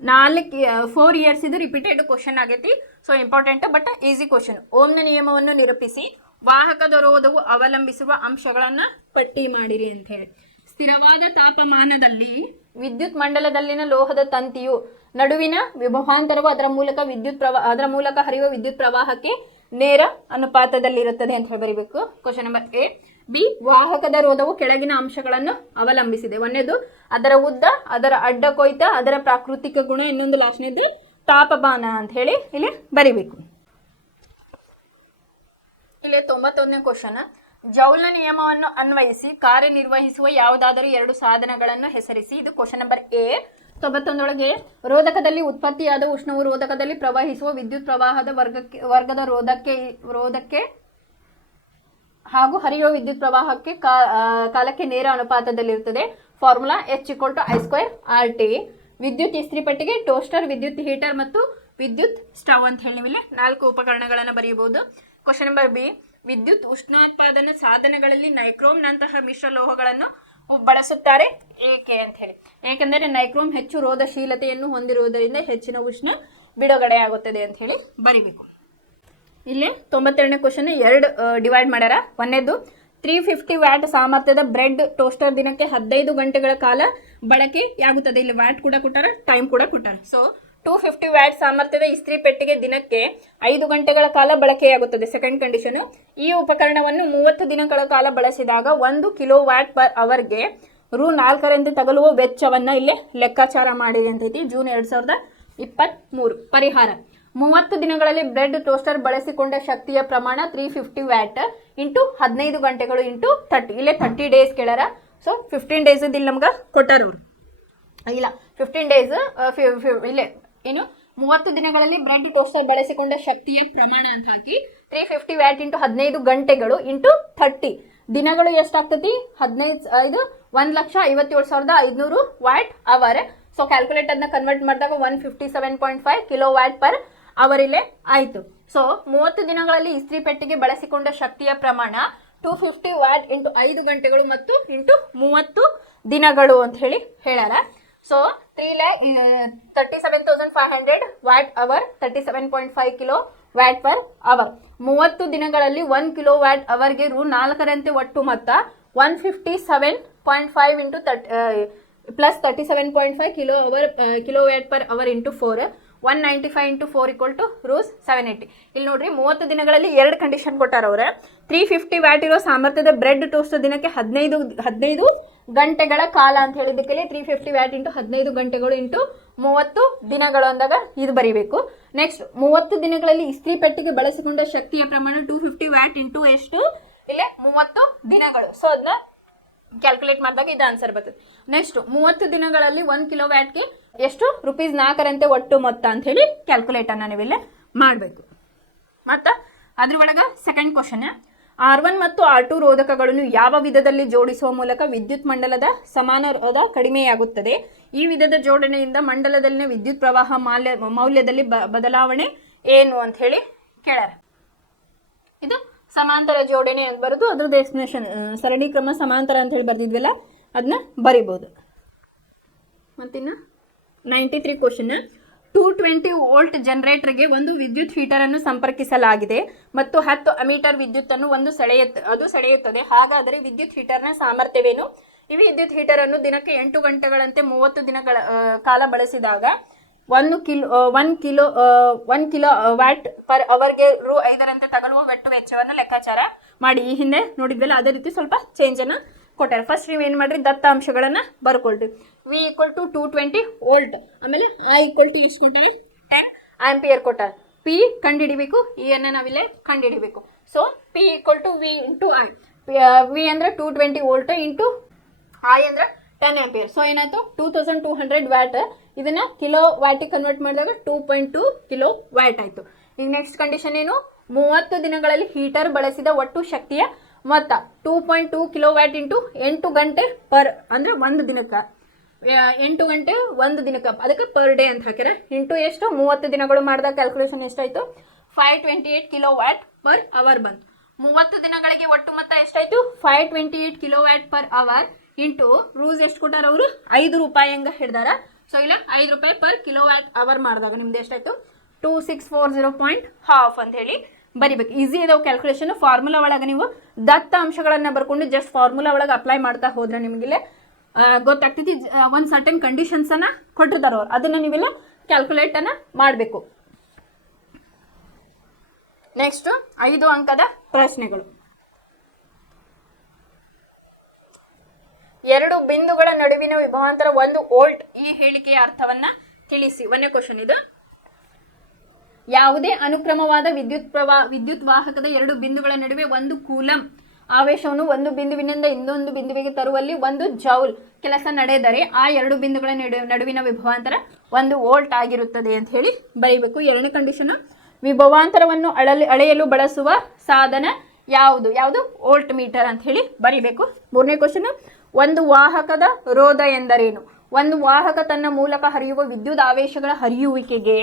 4 ಇಯರ್ಸ್ ಇದು ರಿಪೀಟೆಡ್ ಕ್ವಶನ್ ಆಗೈತಿ. So important but easy question. ಓಮ್ನ ನಿಯಮವನ್ನು ನಿರೂಪಿಸಿ ವಾಹಕದ ರೋಧವು ಅವಲಂಬಿಸುವ ಅಂಶಗಳನ್ನ ಪಟ್ಟಿ ಮಾಡಿರಿ ಅಂತ ಹೇಳಿ. ಸ್ಥಿರವಾದ ತಾಪಮಾನದಲ್ಲಿ ವಿದ್ಯುತ್ ಮಂಡಲದಲ್ಲಿನ ಲೋಹದ ತಂತಿಯು ನಡುವಿನ ವಿಭವಾಂತರವು ಅದರ ಮೂಲಕ ಹರಿಯುವ ವಿದ್ಯುತ್ ಪ್ರವಾಹಕ್ಕೆ ನೇರ ಅನುಪಾತದಲ್ಲಿರುತ್ತದೆ ಅಂತ ಹೇಳಿ ಬರೀಬೇಕು. Question number A. ಬಿ. ವಾಹಕದ ರೋಧವು ಕೆಳಗಿನ ಅಂಶಗಳನ್ನು ಅವಲಂಬಿಸಿದೆ. ಒಂದೇದು ಅದರ ಉದ್ದ, ಅದರ ಅಡ್ಡ ಕೊಯ್ತ, ಅದರ ಪ್ರಾಕೃತಿಕ ಗುಣ, ಇನ್ನೊಂದು ಲಾಸ್ಟ್ನೇದು ತಾಪಮಾನ ಅಂತ ಹೇಳಿ ಇಲ್ಲಿ ಬರಿಬೇಕು. ಇಲ್ಲಿ 91ನೇ ಕ್ವಶನ್. ಜೌಲ್ನ ನಿಯಮವನ್ನು ಅನ್ವಯಿಸಿ ಕಾರ್ಯನಿರ್ವಹಿಸುವ ಯಾವುದಾದರೂ 2 ಸಾಧನಗಳನ್ನು ಹೆಸರಿಸಿ. ಇದು ಕ್ವಶನ್ ನಂಬರ್ ಎ. 91ರೊಳಗೆ ರೋಧಕದಲ್ಲಿ ಉತ್ಪತ್ತಿಯಾದ ಉಷ್ಣವು ರೋಧಕದಲ್ಲಿ ಪ್ರವಹಿಸುವ ವಿದ್ಯುತ್ ಪ್ರವಾಹದ ವರ್ಗದ ರೋಧಕ್ಕೆ ಹಾಗೂ ಹರಿಯುವ ವಿದ್ಯುತ್ ಪ್ರವಾಹಕ್ಕೆ ಕಾಲಕ್ಕೆ ನೇರ ಅನುಪಾತದಲ್ಲಿರುತ್ತದೆ. Formula H=I²RT. ವಿದ್ಯುತ್ ಇಸ್ತ್ರಿ ಪೆಟ್ಟಿಗೆ, ಟೋಸ್ಟರ್, ವಿದ್ಯುತ್ ಹೀಟರ್ ಮತ್ತು ವಿದ್ಯುತ್ ಸ್ಟವ್ ಅಂತ ಹೇಳಿ ಇಲ್ಲಿ 4 ಉಪಕರಣಗಳನ್ನು ಬರೆಯಬಹುದು. Question number B. ವಿದ್ಯುತ್ ಉಷ್ಣೋತ್ಪಾದನಾ ಸಾಧನಗಳಲ್ಲಿ ನೈಕ್ರೋಮ್ ನಂತಹ ಮಿಶ್ರ ಲೋಹಗಳನ್ನು ಬಳಸುತ್ತಾರೆ ಏಕೆ ಅಂತ ಹೇಳಿ. ಏಕೆಂದರೆ ನೈಕ್ರೋಮ್ ಹೆಚ್ಚು ರೋಧಶೀಲತೆಯನ್ನು ಹೊಂದಿರುವುದರಿಂದ ಹೆಚ್ಚಿನ ಉಷ್ಣ ಬಿಡುಗಡೆ ಆಗುತ್ತದೆ ಅಂತ ಹೇಳಿ ಬರಿಬೇಕು. ಇಲ್ಲಿ 92ನೇ ಕ್ವಶನ್ 2 ಡಿವೈಡ್ ಮಾಡ್ಯಾರ. ಒಂದೇದು 350 ವ್ಯಾಟ್ ಸಾಮರ್ಥ್ಯದ ಬ್ರೆಡ್ ಟೋಸ್ಟರ್ ದಿನಕ್ಕೆ 15 ಗಂಟೆಗಳ ಕಾಲ ಬಳಕೆಯಾಗುತ್ತದೆ. ಇಲ್ಲಿ ವ್ಯಾಟ್ ಕೂಡ ಕೊಟ್ಟಾರ, ಟೈಮ್ ಕೂಡ ಕೊಟ್ಟಾರ. ಸೊ 250 ವ್ಯಾಟ್ ಸಾಮರ್ಥ್ಯದ ಇಸ್ತ್ರಿ ಪೆಟ್ಟಿಗೆ ದಿನಕ್ಕೆ 5 ಗಂಟೆಗಳ ಕಾಲ ಬಳಕೆಯಾಗುತ್ತದೆ. Second condition. ಈ ಉಪಕರಣವನ್ನು 30 ದಿನಗಳ ಕಾಲ ಬಳಸಿದಾಗ 1 ಕಿಲೋ ವ್ಯಾಟ್ ಪರ್ ಅವರ್ಗೆ Rs. ತಗಲುವ ವೆಚ್ಚವನ್ನು ಇಲ್ಲಿ ಲೆಕ್ಕಾಚಾರ ಮಾಡಿದೆ ಅಂತೈತಿ. ಜೂನ್ 2023. ಪರಿಹಾರ. 30 ದಿನಗಳಲ್ಲಿ ಬ್ರೆಡ್ ಟೋಸ್ಟರ್ ಬಳಸಿಕೊಂಡ ಶಕ್ತಿಯ ಪ್ರಮಾಣ 350 ವ್ಯಾಟ್ ಇಂಟು 15 ಗಂಟೆಗಳು ಇಂಟು 30. ಇಲ್ಲೇ 30 ಡೇಸ್ ಕೇಳಾರ. ಸೊ 15 ಡೇಸ್ ಇಲ್ಲಿ ನಮ್ಗೆ ಕೊಟ್ಟಾರ ಅವರು. ಇಲ್ಲ 15 ಡೇಸ್ ಇಲ್ಲೇ ಏನು 30 ದಿನಗಳಲ್ಲಿ ಬ್ರೆಡ್ ಟೋಸ್ಟರ್ ಬಳಸಿಕೊಂಡ ಶಕ್ತಿಯ ಪ್ರಮಾಣ ಅಂತ ಹಾಕಿ 350 ವ್ಯಾಟ್ ಇಂಟು 15 ಗಂಟೆಗಳು ಇಂಟು 30 ದಿನಗಳು ಎಷ್ಟಾಗ್ತತಿ? 1,57,500 ವ್ಯಾಟ್ ಅವರ್. ಸೊ ಕ್ಯಾಲ್ಕುಲೇಟ್ ಅದನ್ನ ಕನ್ವರ್ಟ್ ಮಾಡಿದಾಗ 157.5 ಕಿಲೋ ವ್ಯಾಟ್ ಪರ್ ಅವರ್ ಇಲ್ಲೇ ಆಯಿತು. ಸೊ 30 ದಿನಗಳಲ್ಲಿ ಇಸ್ತ್ರಿ ಪೆಟ್ಟಿಗೆ ಬಳಸಿಕೊಂಡ ಶಕ್ತಿಯ ಪ್ರಮಾಣ 250 ವ್ಯಾಟ್ ಇಂಟು 5 ಗಂಟೆಗಳು ಮತ್ತು ಇಂಟು 30 ದಿನಗಳು ಅಂತ ಹೇಳಿ ಹೇಳಾರ. So 3,37,500 watt hour, 37.5 kilo watt per hour. 30 ದಿನಗಳಲ್ಲಿ 1 ಕಿಲೋ ವ್ಯಾಟ್ ಅವರ್ಗೆ Rs. ಒಟ್ಟು ಮೊತ್ತ 157.5 into plus 37.5 kilo watt per hour into 4, 195 into 4 equal to Rs780. ಇಲ್ಲಿ ನೋಡ್ರಿ 30 ದಿನಗಳಲ್ಲಿ 2 ಕಂಡೀಷನ್ ಕೊಟ್ಟಾರ ಅವ್ರೆ. 350 ವ್ಯಾಟ್ ಇರೋ ಸಾಮರ್ಥ್ಯದ ಬ್ರೆಡ್ ಟೋಸ್ಟ್ ದಿನಕ್ಕೆ 15 ಗಂಟೆಗಳ ಕಾಲ ಅಂತ ಹೇಳಿದ್ದಕ್ಕೆ 350 ವ್ಯಾಟ್ ಇಂಟು 15 ಗಂಟೆಗಳು ಇಂಟು 30 ದಿನಗಳು ಅಂದಾಗ ಇದು ಬರೀಬೇಕು. ನೆಕ್ಸ್ಟ್ 30 ದಿನಗಳಲ್ಲಿ ಇಸ್ತ್ರಿ ಪೆಟ್ಟಿಗೆ ಬಳಸಿಕೊಂಡ ಶಕ್ತಿಯ ಪ್ರಮಾಣ 250 ವ್ಯಾಟ್ ಇಂಟು ಎಷ್ಟು? ಇಲ್ಲೇ 30 ದಿನಗಳು. ಸೊ ಅದನ್ನ ಕ್ಯಾಲ್ಕುಲೇಟ್ ಮಾಡಿದಾಗ ಇದು ಆನ್ಸರ್ ಬರ್ತದೆ. ನೆಕ್ಸ್ಟ್ 30 ದಿನಗಳಲ್ಲಿ 1 ಕಿಲೋ ವ್ಯಾಟ್ಗೆ ಎಷ್ಟು? Rs4 ಒಟ್ಟು ಮೊತ್ತ ಅಂತ ಹೇಳಿ ಕ್ಯಾಲ್ಕುಲೇಟ್ ಅನ್ನ ನೀವಿಲ್ಲೇ ಮಾಡಬೇಕು. ಮತ್ತು ಅದ್ರ ಒಳಗೆ ಸೆಕೆಂಡ್ ಕ್ವಶನ್, R1 ಮತ್ತು R2 ರೋಧಕಗಳನ್ನು ಯಾವ ವಿಧದಲ್ಲಿ ಜೋಡಿಸುವ ಮೂಲಕ ವಿದ್ಯುತ್ ಮಂಡಲದ ಸಮಾನ ರೋಧ ಕಡಿಮೆಯಾಗುತ್ತದೆ? ಈ ವಿಧದ ಜೋಡಣೆಯಿಂದ ಮಂಡಲದಲ್ಲಿನ ವಿದ್ಯುತ್ ಪ್ರವಾಹ ಮೌಲ್ಯದಲ್ಲಿ ಬದಲಾವಣೆ ಏನು ಅಂತ ಹೇಳಿ ಕೇಳಾರ. ಇದು ಸಮಾಂತರ ಜೋಡಣೆ ಅಂತ ಬರೋದು. ಅದ್ರದ್ದು ಎಕ್ಸ್ಪ್ಲನೇಷನ್ ಸರಣಿ ಕ್ರಮ ಸಮಾಂತರ ಅಂತ ಹೇಳಿ ಬರ್ದಿದ್ವಲ್ಲ ಅದನ್ನ ಬರಿಬೋದು. ಮತ್ತಿನ್ನು 93 ಕ್ವಶನ್, 220 ವೋಲ್ಟ್ ಜನರೇಟರ್ಗೆ ಒಂದು ವಿದ್ಯುತ್ ಹೀಟರ್ ಅನ್ನು ಸಂಪರ್ಕಿಸಲಾಗಿದೆ ಮತ್ತು 10 ಅಮೀಟರ್ ವಿದ್ಯುತ್ತನ್ನು ಅದು ಸೆಳೆಯುತ್ತದೆ. ಹಾಗಾದರೆ ವಿದ್ಯುತ್ ಹೀಟರ್ನ ಸಾಮರ್ಥ್ಯವೇನು? ಈ ವಿದ್ಯುತ್ ಹೀಟರ್ ಅನ್ನು ದಿನಕ್ಕೆ 8 ಗಂಟೆಗಳಂತೆ 30 ದಿನಗಳ ಕಾಲ ಬಳಸಿದಾಗ 1 ಕಿಲೋ ವ್ಯಾಟ್ ಪರ್ ಅವರ್ಗೆ Rs. ತಗಲುವ ಒಟ್ಟು ವೆಚ್ಚವನ್ನು ಲೆಕ್ಕಾಚಾರ ಮಾಡಿ. ಈ ಹಿಂದೆ ನೋಡಿದ್ವಲ್ಲ ಅದೇ ರೀತಿ ಸ್ವಲ್ಪ ಚೇಂಜನ್ನು ಕೊಟ್ಟಾರೆ. ಫಸ್ಟ್ ನೀವು ಏನು ಮಾಡ್ರಿ, ದತ್ತಾಂಶಗಳನ್ನು ಬರ್ಕೊಳ್ರಿ. V = 220 ವೋಲ್ಟ್, ಆಮೇಲೆ I = ಎಷ್ಟು ಕೊಟ್ಟಾರೆ? 10 ಆಂಪಿಯರ್ ಕೊಟ್ಟಾರೆ. P ಕಂಡುಹಿಡಿಬೇಕು, E ಅನ್ನು ನಾವಿಲ್ಲೇ ಕಂಡುಹಿಡಿಬೇಕು. So P = V × I. V ಅಂದರೆ 220 ವೋಲ್ಟ್ ಇಂಟು I ಅಂದರೆ 10 ಆಂಪಿಯರ್. ಸೊ ಏನಾಯ್ತು 2200 ವ್ಯಾಟ್. ಇದನ್ನ ಕಿಲೋ ವ್ಯಾಟಿಗೆ ಕನ್ವರ್ಟ್ ಮಾಡಿದಾಗ 2.2 ಕಿಲೋ ವ್ಯಾಟ್ ಆಯ್ತು. ಈಗ ನೆಕ್ಸ್ಟ್ ಕಂಡೀಷನ್ ಏನು, 30 ದಿನಗಳಲ್ಲಿ ಹೀಟರ್ ಬಳಸಿದ ಒಟ್ಟು ಶಕ್ತಿಯ ಮೊತ್ತ 2.2 ಕಿಲೋ ವ್ಯಾಟ್ ಇಂಟು 8 ಗಂಟೆ ಪರ್, ಅಂದ್ರೆ ಒಂದು ದಿನಕ್ಕೆ 8 ಗಂಟೆ ಒಂದು ದಿನಕ್ಕೆ, ಅದಕ್ಕೆ ಪರ್ ಡೇ ಅಂತ ಹಾಕ್ಯಾರ. ಇಂಟು ಎಷ್ಟು 30 ದಿನಗಳು ಮಾಡಿದಾಗ ಕ್ಯಾಲ್ಕುಲೇಷನ್ ಎಷ್ಟಾಯ್ತು 528 ಕಿಲೋ ವ್ಯಾಟ್ ಪರ್ ಅವರ್ ಬಂತು. 30 ದಿನಗಳಿಗೆ ಒಟ್ಟು ಮೊತ್ತ ಎಷ್ಟಾಯ್ತು 528 kilo watt per hour into rules ಎಷ್ಟು ಕೊಟ್ಟಾರ ಅವರು 5 ರೂಪಾಯಿ ಹಂಗ ಹಿಡ್ದಾರ. ಸೊ ಇಲ್ಲ 5 ರೂಪಾಯಿ ಪರ್ ಕಿಲೋ ವ್ಯಾಟ್ ಅವರ್ ಮಾಡಿದಾಗ ನಿಮ್ದು ಎಷ್ಟಾಯ್ತು 2640.5 ಅಂತ ಹೇಳಿ ಬರಿಬೇಕು. ಈಸಿ ಇದಾವೆ ಕ್ಯಾಲ್ಕುಲೇಷನ್. ಫಾರ್ಮುಲಾ ಒಳಗೆ ನೀವು ದತ್ತ ಅಂಶಗಳನ್ನು ಬರ್ಕೊಂಡು ಜಸ್ಟ್ ಫಾರ್ಮುಲಾ ಒಳಗೆ ಅಪ್ಲೈ ಮಾಡ್ತಾ ಹೋದ್ರೆ ನಿಮಗಿಲ್ಲೇ ಗೊತ್ತಾಗ್ತೈತಿ. ಒಂದು ಸರ್ಟನ್ ಕಂಡೀಷನ್ಸನ್ನು ಕೊಟ್ಟಿರ್ತಾರ ಅವ್ರು, ಅದನ್ನು ನೀವೆಲ್ಲ ಕ್ಯಾಲ್ಕುಲೇಟನ್ನು ಮಾಡಬೇಕು. ನೆಕ್ಸ್ಟ್ 5 ಅಂಕದ ಪ್ರಶ್ನೆಗಳು. 2 ಬಿಂದುಗಳ ನಡುವಿನ ವಿಭವಾಂತರ 1 ವೋಲ್ಟ್. ಈ ಹೇಳಿಕೆಯ ಅರ್ಥವನ್ನ ತಿಳಿಸಿ. ಒಂದೇ ಕ್ವಶನ್ ಇದು. ಯಾವುದೇ ಅನುಕ್ರಮವಾದ ವಿದ್ಯುತ್ ವಾಹಕದ 2 ಬಿಂದುಗಳ ನಡುವೆ 1 ಕೂಲಂ ಆವೇಶವನ್ನು ಒಂದು ಬಿಂದುವಿನಿಂದ ಇನ್ನೊಂದು ಬಿಂದುವಿಗೆ ತರುವಲ್ಲಿ 1 ಜೌಲ್ ಕೆಲಸ ನಡೆದರೆ ಆ 2 ಬಿಂದುಗಳ ನಡುವಿನ ವಿಭವಾಂತರ 1 ವೋಲ್ಟ್ ಆಗಿರುತ್ತದೆ ಅಂತ ಹೇಳಿ ಬರೀಬೇಕು. ಎರಡನೇ ಕಂಡೀಷನ್, ವಿಭವಾಂತರವನ್ನು ಅಳೆಯಲು ಬಳಸುವ ಸಾಧನ ಯಾವುದು ವೋಲ್ಟ್ ಮೀಟರ್ ಅಂತ ಹೇಳಿ ಬರೀಬೇಕು. ಮೂರನೇ ಕ್ವಶನ್, ಒಂದು ವಾಹಕದ ರೋಧ ಎಂದರೇನು? ಒಂದು ವಾಹಕ ತನ್ನ ಮೂಲಕ ಹರಿಯುವ ವಿದ್ಯುತ್ ಆವೇಶಗಳ ಹರಿಯುವಿಕೆಗೆ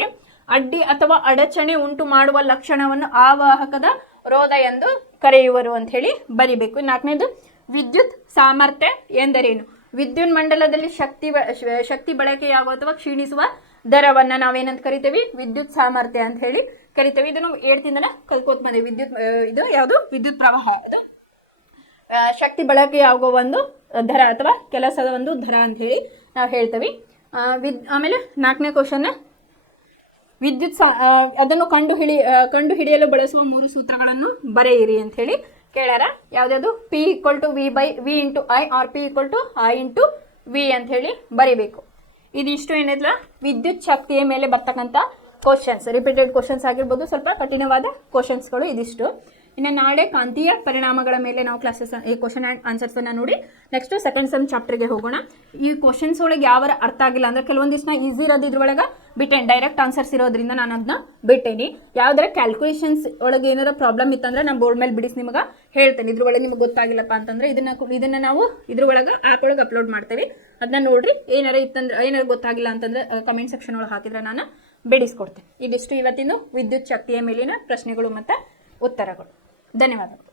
ಅಡ್ಡಿ ಅಥವಾ ಅಡಚಣೆ ಉಂಟು ಮಾಡುವ ಲಕ್ಷಣವನ್ನು ಆ ವಾಹಕದ ರೋಧ ಎಂದು ಕರೆಯುವರು ಅಂತ ಹೇಳಿ ಬರಿಬೇಕು. ನಾಲ್ಕನೇದು, ವಿದ್ಯುತ್ ಸಾಮರ್ಥ್ಯ ಎಂದರೇನು? ವಿದ್ಯುತ್ ಮಂಡಲದಲ್ಲಿ ಶಕ್ತಿ ಬಳಕೆಯಾಗುವ ಅಥವಾ ಕ್ಷೀಣಿಸುವ ದರವನ್ನು ನಾವೇನಂತ ಕರಿತೇವೆ ವಿದ್ಯುತ್ ಸಾಮರ್ಥ್ಯ ಅಂತ ಹೇಳಿ ಕರಿತೇವೆ. ಇದನ್ನು 8 ಕಲ್ಕೋತ್ ಬಂದೆ. ವಿದ್ಯುತ್ ಪ್ರವಾಹ, ಅದು ಶಕ್ತಿ ಬಳಕೆಯಾಗುವ ಒಂದು ದರ ಅಥವಾ ಕೆಲಸದ ಒಂದು ದರ ಅಂತ ಹೇಳಿ ನಾವು ಹೇಳ್ತೇವೆ. ಆಮೇಲೆ 4ನೇ ಕ್ವಶನ್, ಅದನ್ನು ಕಂಡುಹಿಡಿಯಲು ಬಳಸುವ 3 ಸೂತ್ರಗಳನ್ನು ಬರೆಯಿರಿ ಅಂತ ಹೇಳಿ ಕೇಳ್ಯಾರ. ಯಾವ್ದು P = V into I or P = I into V ಅಂತ ಹೇಳಿ ಬರಿಬೇಕು. ಇದಿಷ್ಟು ಏನಿಲ್ಲ ವಿದ್ಯುತ್ ಶಕ್ತಿಯ ಮೇಲೆ ಬರ್ತಕ್ಕಂಥ ಕ್ವಶನ್ಸ್, ರಿಪೀಟೆಡ್ ಕ್ವಶನ್ಸ್ ಆಗಿರ್ಬೋದು, ಸ್ವಲ್ಪ ಕಠಿಣವಾದ ಕ್ವಶನ್ಸ್ಗಳು ಇದಿಷ್ಟು. ಇನ್ನು ನಾಳೆ ಕಾಂತೀಯ ಪರಿಣಾಮಗಳ ಮೇಲೆ ನಾವು ಈ ಕ್ವಶನ್ ಆ್ಯಂಡ್ ಆನ್ಸರ್ಸನ್ನು ನೋಡಿ ನೆಕ್ಸ್ಟ್ ಸೆಕೆಂಡ್ ಸೆಮ್ ಚಾಪ್ಟರ್ಗೆ ಹೋಗೋಣ. ಈ ಕ್ವಶನ್ಸ್ ಒಳಗೆ ಯಾವ ಅರ್ಥ ಆಗಿಲ್ಲ ಅಂದ್ರೆ ಕೆಲವೊಂದಿಷ್ಟು ಈಸಿ ಇರೋದು ಇದ್ರೊಳಗೆ ಬಿಟ್ಟೇನೆ, ಡೈರೆಕ್ಟ್ ಆನ್ಸರ್ಸ್ ಇರೋದ್ರಿಂದ ನಾನು ಅದನ್ನ ಬಿಟ್ಟೇನಿ. ಯಾವ್ದಾರ ಕ್ಯಾಲ್ಕುಲೇಷನ್ಸ್ ಒಳಗೆ ಏನಾರ ಪ್ರಾಬ್ಲಮ್ ಇತ್ತಂದ್ರೆ ನಾನು ಬೋರ್ಡ್ ಮೇಲೆ ಬಿಡಿಸಿ ನಿಮಗೆ ಹೇಳ್ತೇನೆ. ಇದ್ರೊಳಗೆ ನಿಮಗೆ ಗೊತ್ತಾಗಿಲ್ಲಪ್ಪ ಅಂತಂದ್ರೆ ಇದನ್ನ ನಾವು ಇದ್ರೊಳಗೆ ಆ್ಯಪ್ ಒಳಗೆ ಅಪ್ಲೋಡ್ ಮಾಡ್ತೇವೆ. ಅದನ್ನ ನೋಡ್ರಿ. ಏನಾರ ಗೊತ್ತಾಗಿಲ್ಲ ಅಂತಂದ್ರೆ ಕಮೆಂಟ್ ಸೆಕ್ಷನ್ ಒಳಗೆ ಹಾಕಿದ್ರೆ ನಾನು ಬಿಡಿಸ್ಕೊಡ್ತೇನೆ. ಇದಿಷ್ಟು ಇವತ್ತಿನ ವಿದ್ಯುತ್ ಶಕ್ತಿಯ ಮೇಲಿನ ಪ್ರಶ್ನೆಗಳು ಮತ್ತು ಉತ್ತರಗಳು. ಧನ್ಯವಾದಗಳು.